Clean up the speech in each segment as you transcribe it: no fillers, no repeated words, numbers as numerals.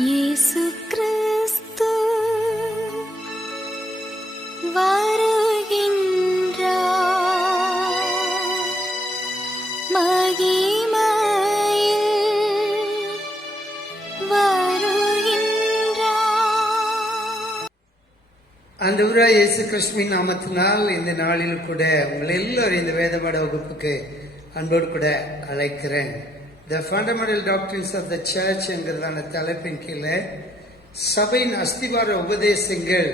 இயேசு கிறிஸ்து வருகின்றார், மகிமையில் வருகின்றார். ஆண்டவராகிய இயேசு கிறிஸ்துவின் நாமத்தினால் இந்த நாளில் கூட உங்கள் எல்லோரும் இந்த வேதபாட வகுப்புக்கு அன்போடு கூட அழைக்கிறேன். The Fundamental Doctrines of the Church என்கிறதான தலைப்பின் கீழே சபையின் அஸ்திவார உபதேசங்கள்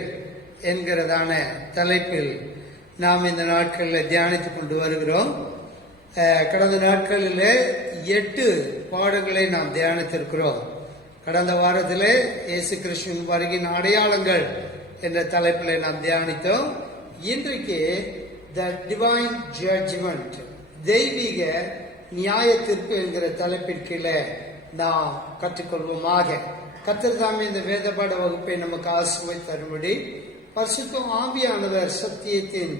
என்கிறதான தலைப்பில் நாம் இந்த நாட்களில் தியானித்துக் கொண்டு வருகிறோம். கடந்த நாட்களில் 8 பாடங்களை நாம் தியானித்திருக்கிறோம். கடந்த வாரத்திலே இயேசு கிறிஸ்துவின் வருகையின் அடையாளங்கள் என்ற தலைப்பில் நாம் தியானித்தோம். இன்றைக்கு த டிவைன் ஜட்ஜ்மெண்ட், தெய்வீக நியாய தீர்ப்பு என்கிற தலைப்பின் கீழே நாம் கற்றுக்கொள்வோமாக. கர்த்தர் தாமே இந்த வேதபாட வகுப்பை நமக்கு ஆசீர்வதித்து தரும்படி பரிசுத்த ஆவியானவர் சத்தியத்தின்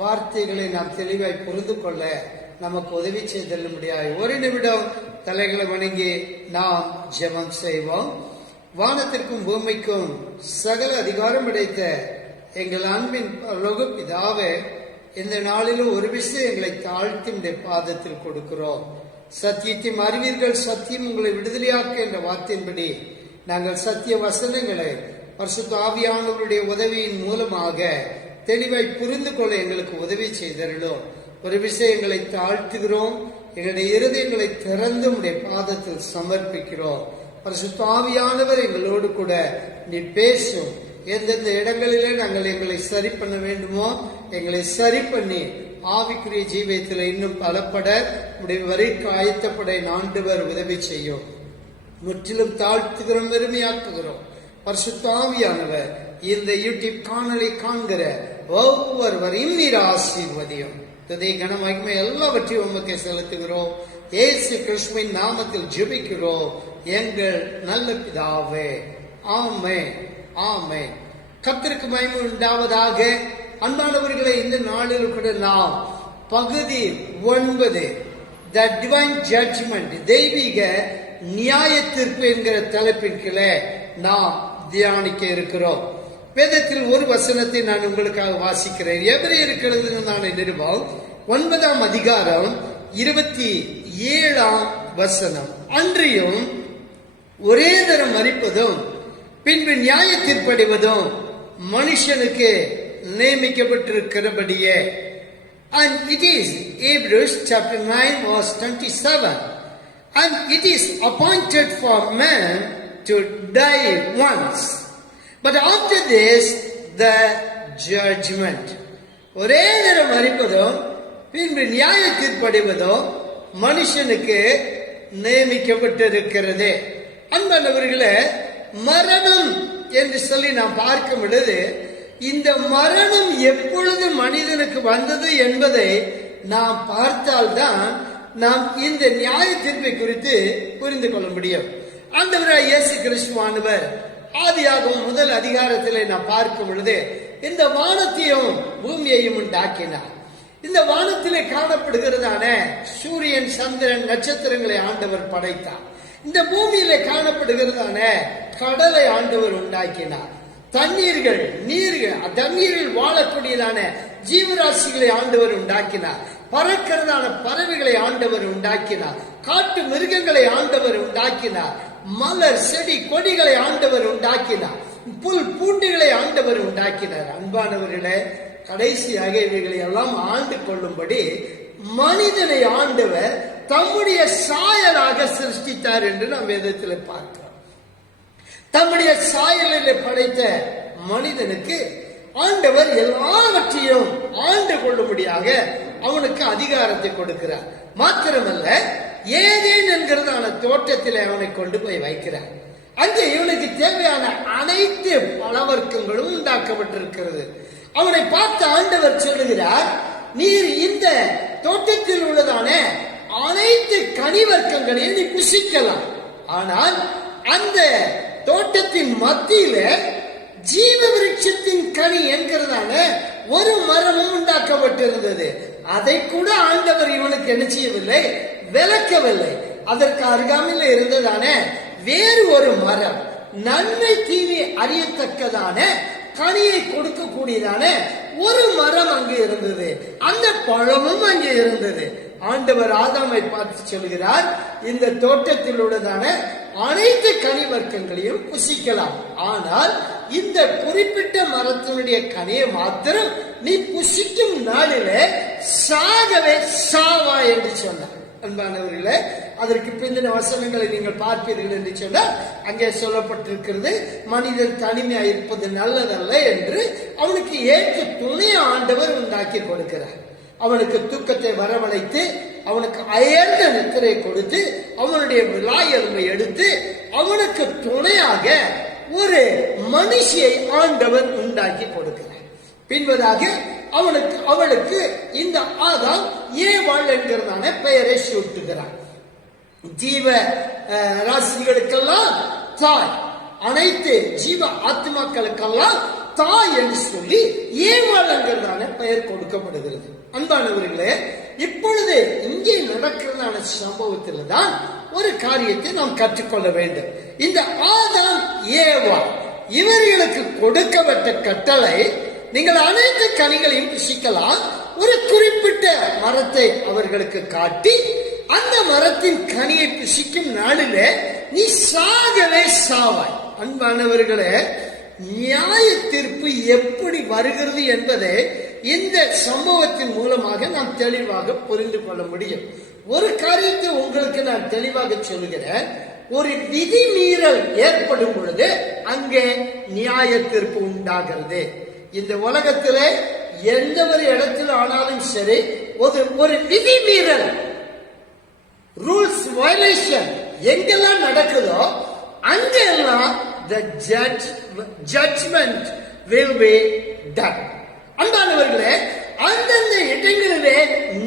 வார்த்தைகளை நாம் தெளிவாய் புரிந்து கொள்ள நமக்கு உதவி செய்தல்ல முடியாது. ஒரு நிமிடம் தலைகளை வணங்கி நாம் ஜெபம் செய்வோம். வானத்திற்கும் பூமிக்கும் சகல அதிகாரம் கிடைத்த எங்கள் அன்பின் பிதாவே, இந்த நாளிலும் ஒரு விஷயம் எங்களை தாழ்த்தி பாதத்தில் கொடுக்கிறோம். சத்தியத்தையும் அறிவீர்கள், சத்தியம் உங்களை விடுதலையாக்க என்ற வார்த்தையின்படி நாங்கள் சத்திய வசனங்களை பரிசுத்த ஆவியானவருடைய உதவியின் மூலமாக தெளிவாய் புரிந்து கொள்ள எங்களுக்கு உதவி செய்தருளோம். ஒரு விஷயம் எங்களை தாழ்த்துகிறோம், எங்களுடைய இருதயங்களை திறந்து உடைய பாதத்தில் சமர்ப்பிக்கிறோம். பரிசுத்த ஆவியானவர் எங்களோடு கூட நீ பேசும். எந்தெந்த இடங்களிலே நாங்கள் எங்களை சரி பண்ண வேண்டுமோ எங்களை சரி பண்ணி ஆவிக்குரிய ஜீவியத்தில் இன்னும் பலப்பட உடைய வரைக்கு ஆயத்தப்பட ஆண்டவர் உதவி செய்யும். முற்றிலும் தாழ்த்துகிறோம், பெருமையாக்குகிறோம். பரிசுத்த ஆவியானவர் இந்த யூடியூப் காணொளி காண்கிற ஒவ்வொருவரையும் நீர் ஆசீர்வதியும். துதி கன மகிமை எல்லாவற்றையும் உமக்கு செலுத்துகிறோம். இயேசு கிறிஸ்துவின் நாமத்தில் ஜெபிக்கிறோம் எங்கள் நல்ல பிதாவே, ஆமென், ஆமென். கர்த்தருக்கு மகிமை உண்டாவதாக. அன்பானவர்களே, இந்த நாளில் கூட நாம் பகுதி 9 த டிவைன் ஜட்ஜ்மெண்ட், தெய்வீக நியாய தீர்ப்பு என்கிற தலைப்பின் கீழே நாம் தியானிக்க இருக்கிறோம். வேதத்தில் ஒரு வசனத்தை நான் உங்களுக்காக வாசிக்கிறேன். எபிரேயருக்கு எழுதின நிருபம் 9ஆம் அதிகாரம் 27ஆம் வசனம். அன்றியும் ஒரே தரம் மரிப்பதும் பின்பு நியாய தீர்ப்படைவதும் மனுஷனுக்கு நியமிக்கப்பட்டிருக்கிறபடியே. And it is Hebrews chapter 9 verse 27. And it is appointed for man to die once, but after this the judgment. ஒரே நேரம் மரிப்பதும் பின்பு நியாய தீர்ப்படைவதும் மனுஷனுக்கு நியமிக்கப்பட்டிருக்கிறது. அன்பானவர்களே, மரணம் என்று சொல்லி நாம் பார்க்கும் பொழுது இந்த மரணம் எப்பொழுது மனிதனுக்கு வந்தது என்பதை நாம் பார்த்தால்தான் நாம் இந்த நியாய தீர்ப்பை குறித்து புரிந்து கொள்ள முடியும். ஆண்டவராகிய இயேசு கிறிஸ்துவானவர் ஆதியாகமம் 1 அதிகாரத்திலே நாம் பார்க்கும் பொழுது இந்த வானத்தையும் பூமியையும் உண்டாக்கினார். இந்த வானத்திலே காணப்படுகிறதான சூரியன், சந்திரன், நட்சத்திரங்களை ஆண்டவர் படைத்தார். இந்த பூமியில காணப்படுகிறதான கடலை ஆண்டவர் உண்டாக்கினார். தண்ணீர்கள், நீர்கள், தண்ணீரில் வாழக்கூடியதான ஜீவராசிகளை ஆண்டவர் உண்டாக்கினார். பறக்கிறதான பறவைகளை ஆண்டவர் உண்டாக்கினார். காட்டு மிருகங்களை ஆண்டவர் உண்டாக்கினார். மலர், செடி, கொடிகளை ஆண்டவர் உண்டாக்கினார். புல் பூண்டுகளை ஆண்டவர் உண்டாக்கினார். அன்பானவர்களே, கடைசியாக இவைகளை எல்லாம் ஆண்டு கொள்ளும்படி மனிதனை ஆண்டவர் தம்முடைய சாயலாக சிருஷ்டித்தார் என்று நாம் வேதத்தில் பார்க்கிறோம். தம்முடைய சாயலில் படைத்த மனிதனுக்கு ஆண்டவர் எல்லாவற்றையும் ஆண்டு கொள்ளும்படியாக அவனுக்கு அதிகாரத்தை கொடுக்கிறார். மாத்திரமல்ல, ஏதேன் என்கிறதான தோட்டத்தில் அவனை கொண்டு போய் வைக்கிறார். அங்கே இவனுக்கு தேவையான அனைத்து பலவர்க்கங்களும் உண்டாக்கப்பட்டிருக்கிறது. அவனை பார்த்து ஆண்டவர் சொல்லுகிறார், நீர் இந்த தோட்டத்தில் உள்ளதான அனைத்து கனிவர்க்கங்களையும் நீ புசிக்கலாம். ஆனால் அந்த தோட்டத்தின் மத்தியில ஜீவ விருட்சத்தின் கனி என்கிறதான ஒரு மரமும் உண்டாக்கப்பட்டிருந்தது. அதை கூட ஆண்டவர் இவனுக்கு என்ன செய்யவில்லை, விலக்கவில்லை. அதற்கு அருகாமையில் இருந்ததான வேறு ஒரு மரம், நன்மை தீமை அறியத்தக்கதான கனியை கொடுக்கக்கூடியதான ஒரு மரம் அங்கு இருந்தது, அந்த பழமும் அங்கே இருந்தது. ஆண்டவர் ஆதாமை பார்த்து சொல்கிறார், இந்த தோட்டத்தில் உள்ளதான அனைத்து கனி வர்க்கங்களையும் புசிக்கலாம், ஆனால் இந்த குறிப்பிட்ட மரத்தினுடைய கனியை மாத்திரம் நீ புசிக்கும் நாளிலே சாகவே சாவா என்று சொன்னார். அன்பானவர்களே, அதற்கு பிந்தின வசனங்களை நீங்கள் பார்ப்பீர்கள் என்று சொன்னால் அங்கே சொல்லப்பட்டிருக்கிறது, மனிதன் தனிமையா இருப்பது நல்லதல்ல என்று அவனுக்கு ஏற்ற துணை ஆண்டவர் உண்டாக்கி கொடுக்கிறார். அவனுக்கு தூக்கத்தை வரவழைத்து, அவனுக்கு அயர்ந்த நித்திரை கொடுத்து, அவனுடைய விலாயெலும்பை எடுத்து அவனுக்கு துணையாக ஒரு மனுஷியை ஆண்டவர் உண்டாக்கி கொடுக்கிறார். பின்பதாக அவளுக்கு இந்த ஆதாம் ஏவாள் என்கிறதான பெயரை சூட்டுகிறார். ஜீவ ராசிகளுக்கெல்லாம் தாய், அனைத்து ஜீவ ஆத்மாக்களுக்கெல்லாம் தாய் என்று சொல்லி ஏவாள் என்கிறதான பெயர் கொடுக்கப்படுகிறது. அன்பானவர்களே, இப்பொழுது இங்கே நடக்கிறதான சம்பவத்தில் தான் ஒரு காரியத்தை நாம் கற்றுக்கொள்ள வேண்டும். இந்த ஆதாம் ஏவாள் இவர்களுக்கு கொடுக்கப்பட்ட கட்டளை, நீங்கள் அனைத்து கனிகளையும் புசிக்கலாம், ஒரு குறிப்பிட்ட மரத்தை அவர்களுக்கு காட்டி, அந்த மரத்தின் கனியை புசிக்கும் நாளிலே நீ சாகவே சாவாய். அன்பானவர்களே, நியாய தீர்ப்பு எப்படி வருகிறது என்பதை இந்த சம்பவத்தின் மூலமாக நாம் தெளிவாக புரிந்து கொள்ள முடியும். ஒரு காரியத்தை உங்களுக்கு நான் தெளிவாக சொல்கிறேன், ஒரு விதி மீறல் ஏற்படும் பொழுது அங்கே நியாய தீர்ப்பு உண்டாகிறது. இந்த உலகத்திலே எந்த ஒரு இடத்தில் ஆனாலும் சரி, ஒரு விதி மீறல், ரூல்ஸ் வயலேஷன் எங்கெல்லாம் நடக்குதோ அங்கெல்லாம் the judgment will be done. அன்பானவர்களே, அந்தந்த இடங்களிலே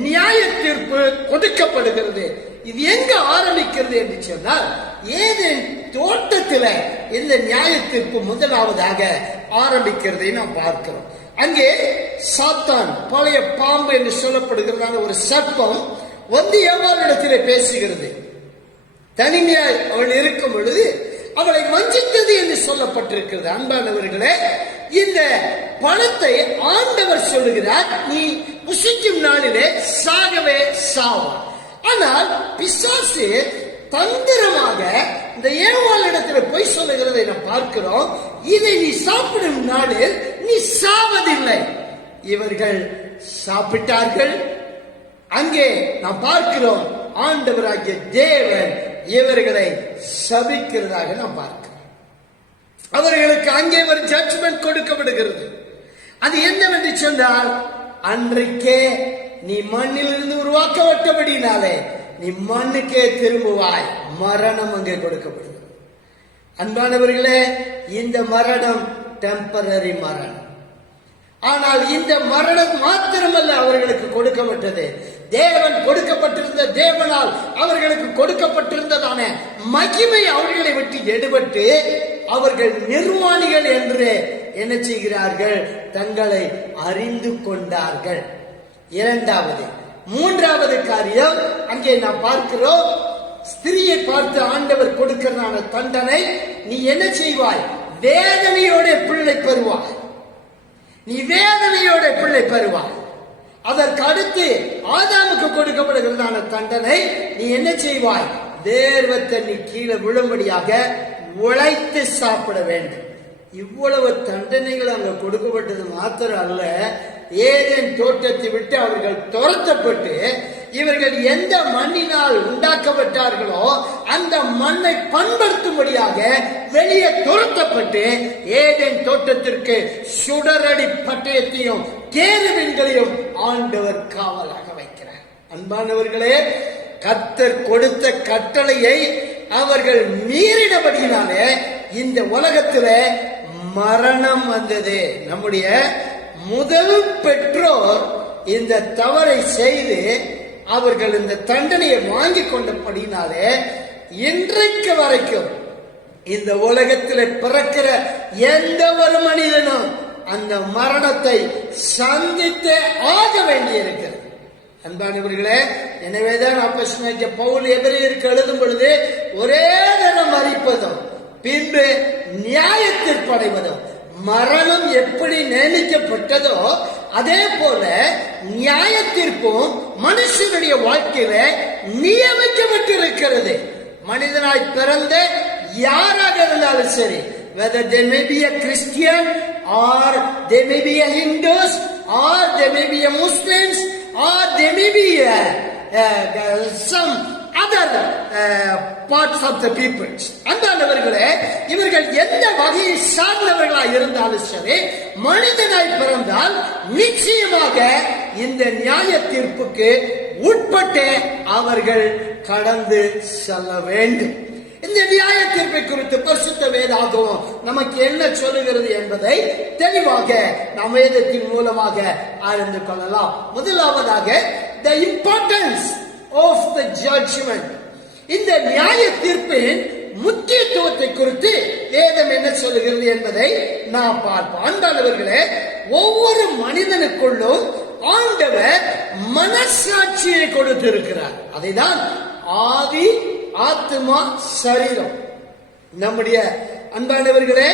நியாய தீர்ப்பு கொடுக்கப்படுகிறது. இது எங்க ஆரம்பிக்கிறது என்று சொன்னால், ஏதேன் தோட்டத்தில் இந்த நியாய தீர்ப்பு முதலாவதாக ஆரம்பிக்கிறதை நாம் பார்க்கிறோம். அங்கே சாத்தான், பழைய பாம்பு என்று சொல்லப்படுகிறதான ஒரு சர்ப்பம் வந்து ஏவாளிடத்திலே பேசுகிறது. தனிமையாய் அவள் இருக்கும் பொழுது அவளை வஞ்சித்தது என்று சொல்லப்பட்டிருக்கிறது. அன்பானவர்களே, இந்த பழத்தை ஆண்டவர் சொல்லுகிறார், நீ புசிக்கும் நாளிலே சாகவே சாவா. ஆனால் பிசாசு தந்திரமாக இந்த ஏவாளிடத்தில் போய் சொல்லுகிறதை நாம் பார்க்கிறோம். இதை நீ சாப்பிடும் நாளில் நீ சாவதில்லை. இவர்கள் சாப்பிட்டார்கள். அங்கே நாம் பார்க்கிறோம், ஆண்டவராகிய தேவன் இவர்களை சபிக்கிறதாக நாம் பார்க்கிறோம். அவர்களுக்கு அங்கே ஒரு ஜட்ஜ்மெண்ட் கொடுக்கப்படுகிறது. அது என்னவென்று சொன்னால், அன்றைக்கே நீ மண்ணிலிருந்து உருவாக்கப்பட்டபடினாலே நீ மண்ணுக்கே திரும்புவாய். மரணம் அங்கே கொடுக்கப்படுகிறது. அன்பானவர்களே, இந்த மரணம் டெம்பரரி மரணம். ஆனால் இந்த மரணம் மாத்திரமல்ல அவர்களுக்கு கொடுக்கப்பட்டது, தேவன் கொடுக்கப்பட்டிருந்த, தேவனால் அவர்களுக்கு கொடுக்கப்பட்டிருந்ததான மகிமை அவர்களை விட்டு எடுபட்டு அவர்கள் நிர்வாணிகள் என்று என்ன செய்கிறார்கள், தங்களை அறிந்து கொண்டார்கள். இரண்டாவது, மூன்றாவது காரியம் அங்கே நாம் பார்க்கிறோம், ஸ்திரியை பார்த்து ஆண்டவர் கொடுக்கிறதான தண்டனை, நீ என்ன செய்வாய், வேதனையோட பிள்ளை பெறுவாய். நீ வேதனையோட பிள்ளை பெறுவாய். அதற்கு அடுத்து ஆதாமுக்கு கொடுக்கப்படுகிறதான தண்டனை, நீ என்ன செய்வாய், தேர்வத்தை நீ கீழே விழும்படியாக உழைத்து சாப்பிட வேண்டும். இவ்வளவு தண்டனைகள் அங்க கொடுக்கப்பட்டது மாத்திரம் அல்ல, ஏதேன் தோட்டத்தை விட்டு அவர்கள் துரத்தப்பட்டு, இவர்கள் எந்த மண்ணினால் உண்டாக்கப்பட்டார்களோ அந்த மண்ணை பண்படுத்தும்படியாக வெளியே துரத்தப்பட்டு ஏதேன் தோட்டத்திற்கு சுடரடி பட்டயத்தையும் கேருவின்களையும் ஆண்டவர் காவலாக வைக்கிறார். அன்பானவர்களே, கர்த்தர் கொடுத்த கட்டளையை அவர்கள் மீறினபடியினாலே இந்த உலகத்தில மரணம் வந்தது. நம்முடைய முதல் பெற்றோர் இந்த தவறை செய்து அவர்கள் இந்த தண்டனையை வாங்கி கொண்டபடினாலே இன்றைக்கு வரைக்கும் இந்த உலகத்தில் பிறக்கிற எந்த ஒரு மனிதனும் அந்த மரணத்தை சந்தித்தே ஆக வேண்டியிருக்கிறது. அன்பானவர்களே, எனவேதான் அப்போஸ்தலனாகிய பவுல் எபிரேயருக்கு எழுதும் பொழுது ஒரே தினம் மரிப்பதும் பின்பு நியாயத்திற்படைவதும். மரணம் எப்படி நியமிக்கப்பட்டதோ அதே போல நியாயத்திற்பும் மனுஷனுடைய வாழ்க்கையில நியமிக்கப்பட்டிருக்கிறது. மனிதனாய் பிறந்த யாராக இருந்தாலும் சரி, whether they may be a Christian or they may be a Hindus or they may be a Muslims or they may be some other parts of the people. அன்பானவர்களே, இவர்கள் எந்த வகையை சார்ந்தவர்களாய் இருந்தாலும் சரி, மனிதனாய் பிறந்தால் நிச்சயமாக இந்த நியாய தீர்ப்புக்கு உட்பட்டு அவர்கள் கடந்து செல்ல வேண்டும். இந்த நியாய தீர்ப்பை குறித்து பரிசுத்த வேதாகமம் நமக்கு என்ன சொல்லுகிறது என்பதை தெளிவாக நாம் வேதத்தின் மூலமாக அறிந்து கொள்ளலாம். முதலாவதாக the importance of the judgment. இந்த நியாய தீர்ப்பின் முக்கியத்துவத்தை குறித்து வேதம் என்ன சொல்லுகிறது என்பதை நாம் பார்ப்போம். அன்பானவர்களே, ஒவ்வொரு மனிதனுக்குள்ளும் ஆண்டவர் மனசாட்சியை கொடுத்திருக்கிறார். அதைதான் ஆவி, ஆத்மா, சரீரம். நம்முடைய அன்பானவர்களே,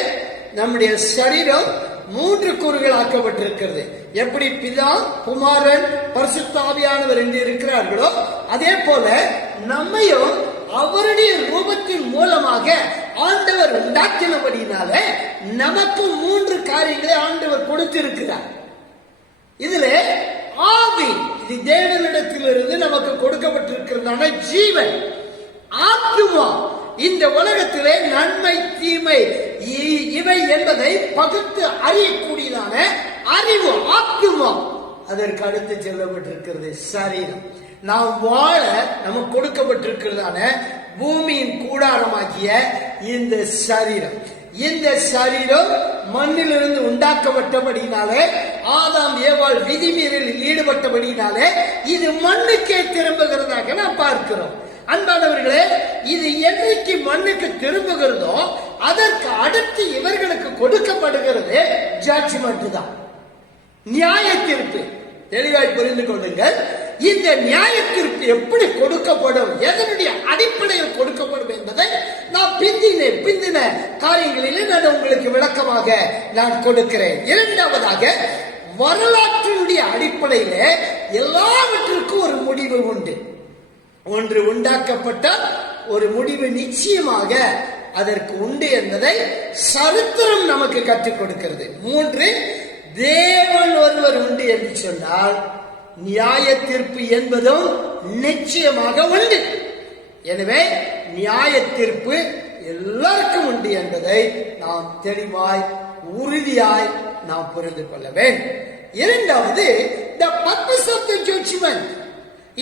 நம்முடைய சரீரம் 3 கூறுகள் ஆக்கப்பட்டிருக்கிறது. எப்படி பிதா, குமாரன், பரிசுத்த ஆவியானவர் என்று இருக்கிறார்களோ அதே போல நம்மையும் அவருடைய ரூபத்தின் மூலமாக ஆண்டவர் உண்டாக்கினபடினால நமக்கு 3 காரியங்களை ஆண்டவர் கொடுத்திருக்கிறார். இதுல ஆவி, இது தேவனிடத்திலிருந்து நமக்கு கொடுக்கப்பட்டிருக்கிறதான ஜீவன். ஆத்துமா, இந்த உலகத்திலே நன்மை தீமை இவை என்பதை பகுத்து அறியக்கூடியதான அறிவு, ஆத்துமா. அதற்கு அடுத்து செல்லப்பட்டிருக்கிறது சரீரம். நாம் வாழ நமக்கு கொடுக்கப்பட்டிருக்கிறதான பூமியின் கூடாரமாகிய இந்த சரீரம். இந்த சரீரம் மண்ணிலிருந்து உண்டாக்கப்பட்டபடினாலே, ஆதாம் ஏவாள் விதிமீறலில் ஈடுபட்டபடினாலே இது மண்ணுக்கே திரும்புகிறதாக நாம் பார்க்கிறோம். அன்பானவர்களே, இது என்றைக்கு மண்ணுக்கு திரும்புகிறதோ அதற்கு அடுத்து இவர்களுக்கு கொடுக்கப்படுகிறது ஜட்ஜ்மெண்ட் தான், நியாய தீர்ப்பு. தெளிவாய் புரிந்து கொள்ளுங்கள். இந்த நியாய தீர்ப்பு எப்படி கொடுக்கப்படும், எதனுடைய அடிப்படையில் கொடுக்கப்படும் என்பதை நான் பிந்தின காரியங்களிலே நான் உங்களுக்கு விளக்கமாக நான் கொடுக்கிறேன். இரண்டாவதாக, வரலாற்றினுடைய அடிப்படையிலே எல்லாவற்றிற்கும் ஒரு முடிவு உண்டு. ஒன்று உண்டாக்கப்பட்டால் ஒரு முடிவு நிச்சயமாக அதற்கு உண்டு என்பதை சரித்திரம் நமக்கு கற்றுக் கொடுக்கிறது. 3, தேவன் ஒருவர் உண்டு என்று சொன்னால் நியாய தீர்ப்பு என்பதும் நிச்சயமாக உண்டு. எனவே நியாய தீர்ப்பு எல்லாருக்கும் உண்டு என்பதை நாம் தெளிவாய் உறுதியாய் நாம் புரிந்து கொள்ள வேண்டும். இரண்டாவது, the purpose of the judgment.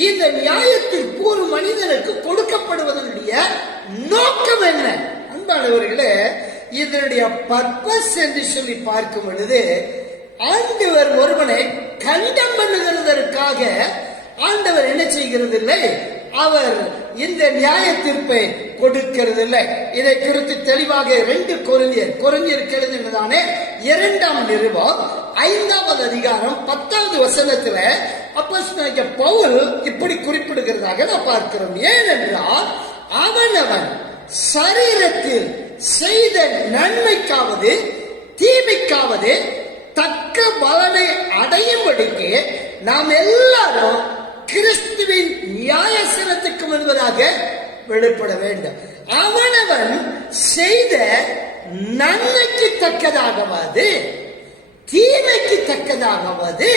இந்த நியாயத்திற்கு ஒரு மனிதனுக்கு கொடுக்கப்படுவதனுடைய நோக்கம் என்ன? அன்பானவர்களே, இதனுடைய பர்பஸ் என்று சொல்லி பார்க்கும் பொழுது, ஆண்டவர் ஒருவனை கண்டம் பண்ணுகிறதற்காக ஆண்டவர் என்ன செய்கிறதில்லை, அவர் இந்த நியாய தீர்ப்பை கொடுக்கிறதில்லை. இதை குறித்து தெளிவாக 2 கொரிந்தியருக்கு எழுதினதானே 2ஆம் நிருபம் 5வது அதிகாரம் 10வது வசனத்துல அப்போஸ்தலனாகிய பவுல் இப்படி குறிப்பிடுகிறதாக நான் பார்க்கிறோம். ஏனென்றால் அவனவன் சரீரத்தில் செய்த நன்மைக்காவது தீமைக்காவது தக்க பலனை அடையும்படிக்கு நாம் எல்லாரும் கிறிஸ்துவின் நியாயசனத்துக்கு முன்பதாக வெளிப்பட வேண்டும். அவனவன் செய்த நன்மைக்கு தக்கதாகவாது தீமைக்கு தக்கதாகவாது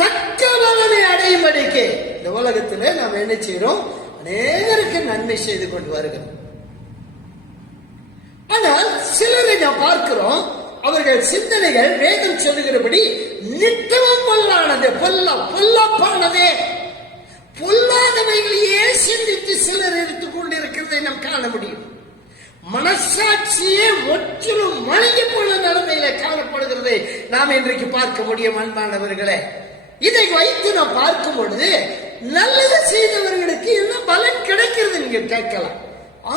தக்க பலனை அடையும்படிக்கு இந்த உலகத்துல நாம் என்ன செய்யறோம், அநேகருக்கு நன்மை செய்து கொண்டு வருகிறோம். ஆனால் சிலரை நாம் பார்க்கிறோம், அவர்கள் சிந்தனைகள் வேதம் சொல்லுகிறபடி நித்தமும் பொல்லானது, பொல்லாப்பானதே, பொல்லாதவைகளையே சிந்தித்து சிலர் எடுத்துக் கொண்டிருக்கிறதை நாம் காண முடியும். மனசாட்சியே முற்றிலும் மனித போல நிலைமையில காணப்படுகிறதை நாம் இன்றைக்கு பார்க்க முடியும். அன்பானவர்களே, இதை வைத்து நாம் பார்க்கும் பொழுது நல்லது செய்தவர்களுக்கு என்ன பலன் கிடைக்கிறது நீங்க கேட்கலாம்.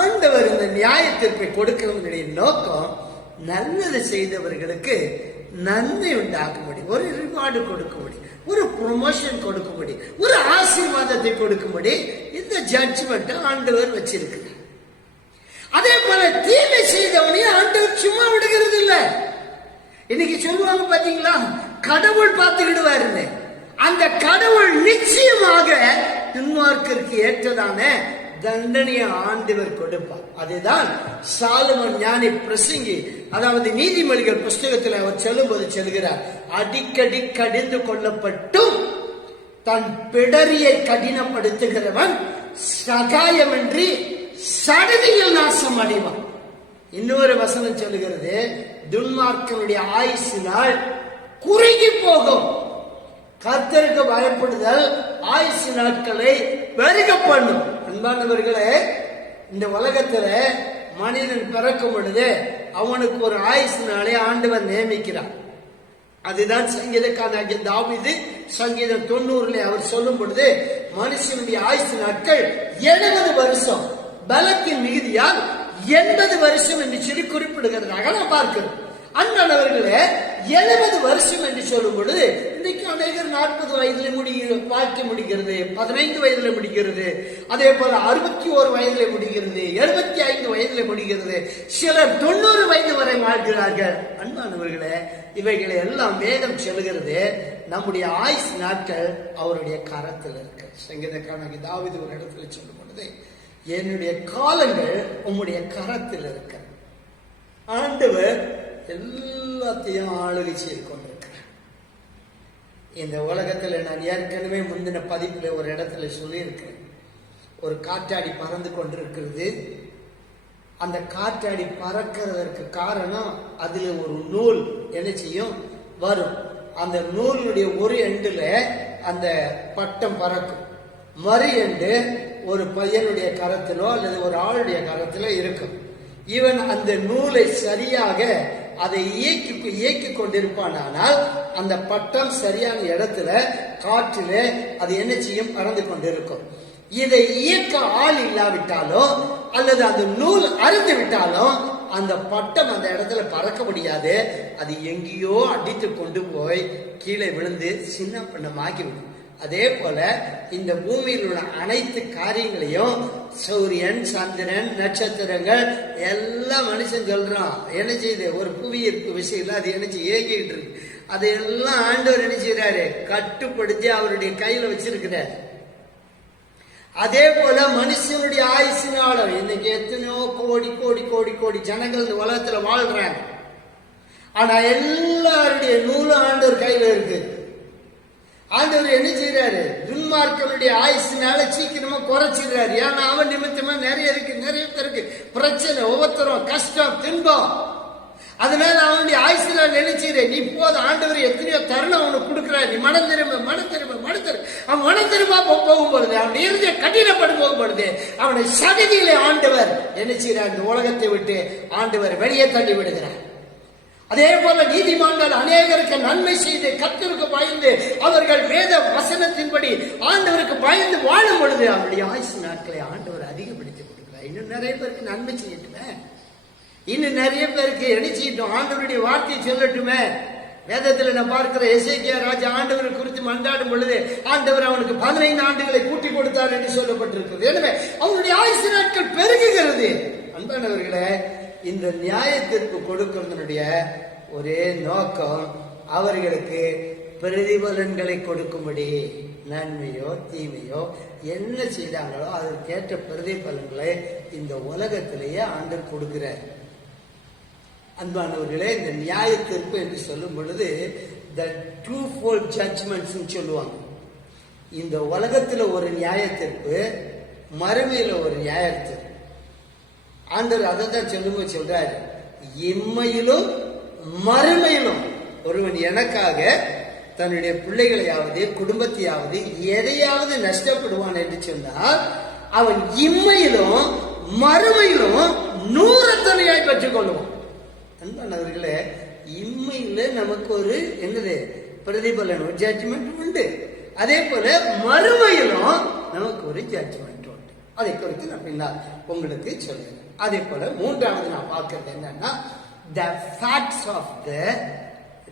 ஆண்டவர் இந்த நியாய தீர்ப்பை கொடுக்கிறவங்களுடைய நோக்கம் நல்லது செய்தவர்களுக்கு நன்மை உண்டாக்கும்படி, ஒரு ரிவார்டு கொடுக்கும்படி, ஒரு ப்ரொமோஷன் கொடுக்கும்படி, ஒரு ஆசீர்வாதத்தை கொடுக்கும்படி இந்த ஜட்ஜ்மெண்ட் ஆண்டவர் வச்சிருக்கிறார். அதே போல தீமை செய்தவனையும் ஆண்டவர் சும்மா விடுகிறது இல்ல. இன்னைக்கு சொல்லுவாங்க பாத்தீங்களா, கடவுள் பார்த்துக்கிடுவாருன்னு. அந்த கடவுள் நிச்சயமாக துன்மார்க்கருக்கு ஏற்றதான தண்டனையை ஆண்டவர் கொடுப்பார். அதுதான் சாலமோன் ஞானி பிரசங்கி, அதாவது நீதிமொழிகள் புஸ்தகத்தில் அவர் சொல்லும்போது சொல்கிறார், அடிக்கடி கடிந்து கொள்ளப்பட்டும் தன் பிடரியை கடினப்படுத்துகிறவன் சகாயமின்றி சடதியில் நாசம் அடைவான். இன்னொரு வசனம் சொல்லுகிறது, துன்மார்க்கனுடைய ஆயுசினால் குறுகி போகும். கர்த்தருக்கு பயப்படுதல் ஆயுசு நாட்களை பெருக பண்ணும். அன்பானவர்களே, இந்த உலகத்துல மனிதன் பிறக்கும் பொழுது அவனுக்கு ஒரு ஆயுசு நாளை ஆண்டவர் நியமிக்கிறார். அதுதான் சங்கீதக்காரனாகிய தாவீது சங்கீதம் 90 அவர் சொல்லும் பொழுது, மனுஷனுடைய ஆயுசு நாட்கள் 70 வருஷம், பலத்தின் மிகுதியால் 80 வருஷம் என்று சொல்லி குறிப்பிடுகிறதாக நான் பார்க்கிறோம். அன்பானவர்களே, 70 வருஷம் என்று சொல்லும் பொழுது இன்றைக்கு அநேகர் 40 வயதிலே வாழ்க்கை முடிகிறது, 15 வயதிலே முடிகிறது, அதே போல 61 வயதிலே முடிகிறது, 75 வயதிலே முடிகிறது, சிலர் 90 வயது வரை வாழ்கிறார்கள். அன்பானவர்களே, இவைகளை எல்லாம் வேதம் சொல்லுகிறது, நம்முடைய ஆயுசு நாட்கள் அவருடைய கரத்தில் இருக்கு. சங்கீதக்காரனாகிய தாவீது ஒரு இடத்துல சொல்லும் பொழுது, என்னுடைய காலங்கள் உம்முடைய கரத்தில் இருக்கு. ஆண்டவர் எல்லாத்தையும் ஆளுகை செய்து கொண்டிருக்கிறார். இந்த உலகத்துல நான் ஏற்கனவே முந்தின பதிப்புல ஒரு இடத்துல சொல்லி இருக்கிறேன், ஒரு காற்றாடி பறந்து கொண்டிருக்கிறது. அந்த காற்றாடி பறக்கிறதற்கு காரணம், அதுல ஒரு நூல் என்ன செய்யும் வரும். அந்த நூலுடைய ஒரு எண்டுல அந்த பட்டம் பறக்கும், மறு எண்டு ஒரு பையனுடைய கரத்திலோ அல்லது ஒரு ஆளுடைய கரத்திலோ இருக்கும். இவன் அந்த நூலை சரியாக அதை இயக்கி கொண்டிருப்பானால் அந்த பட்டம் சரியான இடத்துல காற்றில அது என்ன செய்யும், பறந்து கொண்டிருக்கும். இதை இயக்க ஆள் இல்லாவிட்டாலோ அல்லது அந்த நூல் அறுந்து விட்டாலும் அந்த பட்டம் அந்த இடத்துல பறக்க முடியாது. அது எங்கேயோ அடித்து கொண்டு போய் கீழே விழுந்து சின்ன பண்ணமாக்கிவிடும். அதே போல இந்த பூமியில் உள்ள அனைத்து காரியங்களையும் சூரியன், சந்திரன், நட்சத்திரங்கள் எல்லாம் மனுஷன் சொல்றான் என்ன செய்யுது, ஒரு புவியீர்ப்பு விஷயம் அது என்ன செய்ய இயங்கிட்டு இருக்கு. அதையெல்லாம் ஆண்டவர் என்ன செய்யறாரு, கட்டுப்படுத்தி அவருடைய கையில வச்சிருக்கிறார். அதே போல மனுஷனுடைய ஆயுசினால இன்னைக்கு எத்தனையோ கோடி கோடி கோடி கோடி ஜனங்கள் இந்த உலகத்துல வாழ்றாங்க. ஆனா எல்லாருடைய நூலும் ஆண்டவர் கையில இருக்கு. ஆண்டவர் என்ன செய்யறாரு, துன்மார்க்கனுடைய ஆயுசினால சீக்கிரமா குறைச்சிடுறாரு. ஏன்னா அவன் நிமித்தமா நிறைய பேருக்கு பிரச்சனை, ஒவ்வொருத்தரும் கஷ்டம், துன்பம். அதனால அவனுடைய ஆயுசினால நினைச்சிரு, நீ போத ஆண்டவர் எத்தனையோ தருணம் அவனுக்கு கொடுக்கிறார், நீ மனம் திரும்ப அவன் மனம் திரும்ப போகும்பொழுது, அவன் இறுதிய கடினப்படும் போகும்பொழுது அவனை சகதியிலே ஆண்டவர் என்ன செய்யறார், இந்த உலகத்தை விட்டு ஆண்டவர் வெளியே தள்ளி விடுகிறார். அதே போல நீதிமான்கள் அநேகருக்கு நன்மை செய்து கர்த்தருக்கு பயந்து அவர்கள் வேத வசனத்தின்படி ஆண்டவருக்கு பயந்து வாழும் பொழுது அவருடைய ஆயுசு நாட்களை ஆண்டவர் அதிகப்படுத்தி கொடுக்கிறார். இன்னும் நிறைய பேருக்கு நன்மை செய்யட்டுமே, இன்னும் நிறைய பேருக்கு என்ன செய்யட்டும், ஆண்டவருடைய வார்த்தையை சொல்லட்டுமே. வேதத்துல நான் பார்க்கிற எசேக்கியா ராஜா ஆண்டவரை குறித்து மன்றாடும் பொழுது ஆண்டவர் அவனுக்கு 15 ஆண்டுகளை கூட்டி கொடுத்தார் என்று சொல்லப்பட்டிருக்கிறது. எனவே அவனுடைய ஆயுசு நாட்கள் பெருகுகிறது. அன்பானவர்களே, இந்த நியாயத்திற்கு கொடுக்கிறதுனுடைய ஒரே நோக்கம் அவர்களுக்கு பிரதிபலன்களை கொடுக்கும்படி, நன்மையோ தீமையோ என்ன செய்தாங்களோ அதற்கேற்ற பிரதிபலன்களை இந்த உலகத்திலேயே ஆண்டவர் கொடுக்கிறார். அன்பானவர்களே, இந்த நியாயத்திற்கு என்று சொல்லும் பொழுது the twofold judgments சொல்லுவாங்க. இந்த உலகத்துல ஒரு நியாயத்திற்கு, மறுமையில ஒரு நியாயத்திற்கு. ஆண்டவர் அதை தான் சொல்லும்போது சொல்றாரு, இம்மையிலும் மறுமையிலும் ஒருவன் எனக்காக தன்னுடைய பிள்ளைகளையாவது குடும்பத்தையாவது எதையாவது நஷ்டப்படுவான் என்று சொன்னால் அவன் இம்மையிலும் மறுமையிலும் 100 தனியாய் பெற்றுக் கொள்ளுவான். அன்பானவர்களே, இம்மையில நமக்கு ஒரு என்னது பிரதிபலன், ஒரு ஜட்ஜ்மெண்ட் உண்டு. அதே போல மறுமையிலும் நமக்கு ஒரு ஜட்ஜ்மெண்ட் உண்டு. அதை குறித்து நான் பின்னால் உங்களுக்கு சொல்லுறேன். அதே போல மூன்றாவது நான் பார்க்கிறது என்னன்னா, the facts of the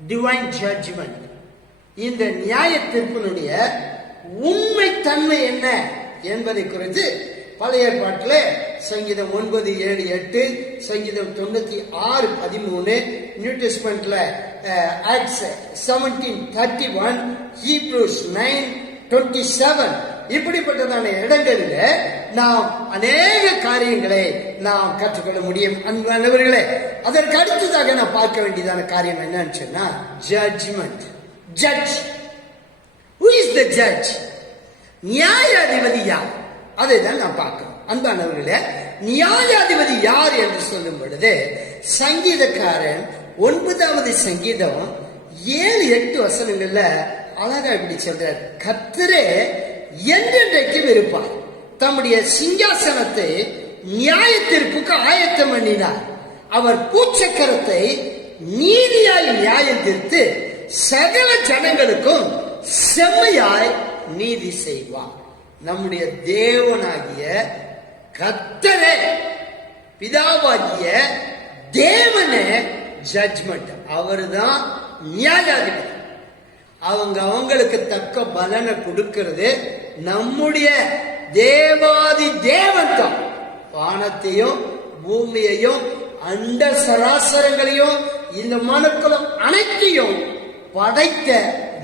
divine judgment. இந்த நியாய தீர்ப்பினுடைய உண்மை தன்மை என்ன என்பதை குறித்து பழைய ஏற்பாட்டில் சங்கீதம் 9, 7, 8, சங்கீதம் 96, 13, நியூ டெஸ்ட்மெண்ட்ல ஆக்ட்ஸ் 17:31, ஹீப்ரூஸ் 9:27, இப்படிப்பட்டதான இடங்களில் நாம் அநேக காரியங்களை நாம் கற்றுக்கொள்ள முடியும். அன்பானவர்களே, அதற்கு அடுத்ததாக நான் பார்க்க வேண்டியதான காரியம் என்னன்னு சொன்னா judgement. Judge, who is the judge? நியாயாதிபதி யார்? அதை தான் நான் பார்க்கிறோம். அன்பானவர்களே, நியாயாதிபதி யார் என்று சொல்லும் பொழுது சங்கீதக்காரன் 9வது சங்கீதம் 7, 8 வசனங்கள்ல அழகா இப்படி சொல்றார். கர்த்தரே என்றென்றைக்கும் இருப்பார், தம்முடைய சிங்காசனத்தை நியாயத்திற்கு ஆயத்தம் பண்ணினார். அவர் பூச்சக்கரத்தை நீதியாய் நியாயம் தீர்த்து சகல ஜனங்களுக்கும் செம்மையாய் நீதி செய்வார். நம்முடைய தேவனாகிய கர்த்தரே, பிதாவாகிய தேவனே ஜட்ஜ்மெண்ட். அவர்தான் நியாயாதிபதி. அவங்களுக்கு தக்க பலனை கொடுக்கிறது நம்முடைய தேவாதி தேவன் தான். வானத்தையும் பூமியையும் அண்ட சராசரங்களையும் இந்த மனுக்குலம் அனைத்தையும் படைத்த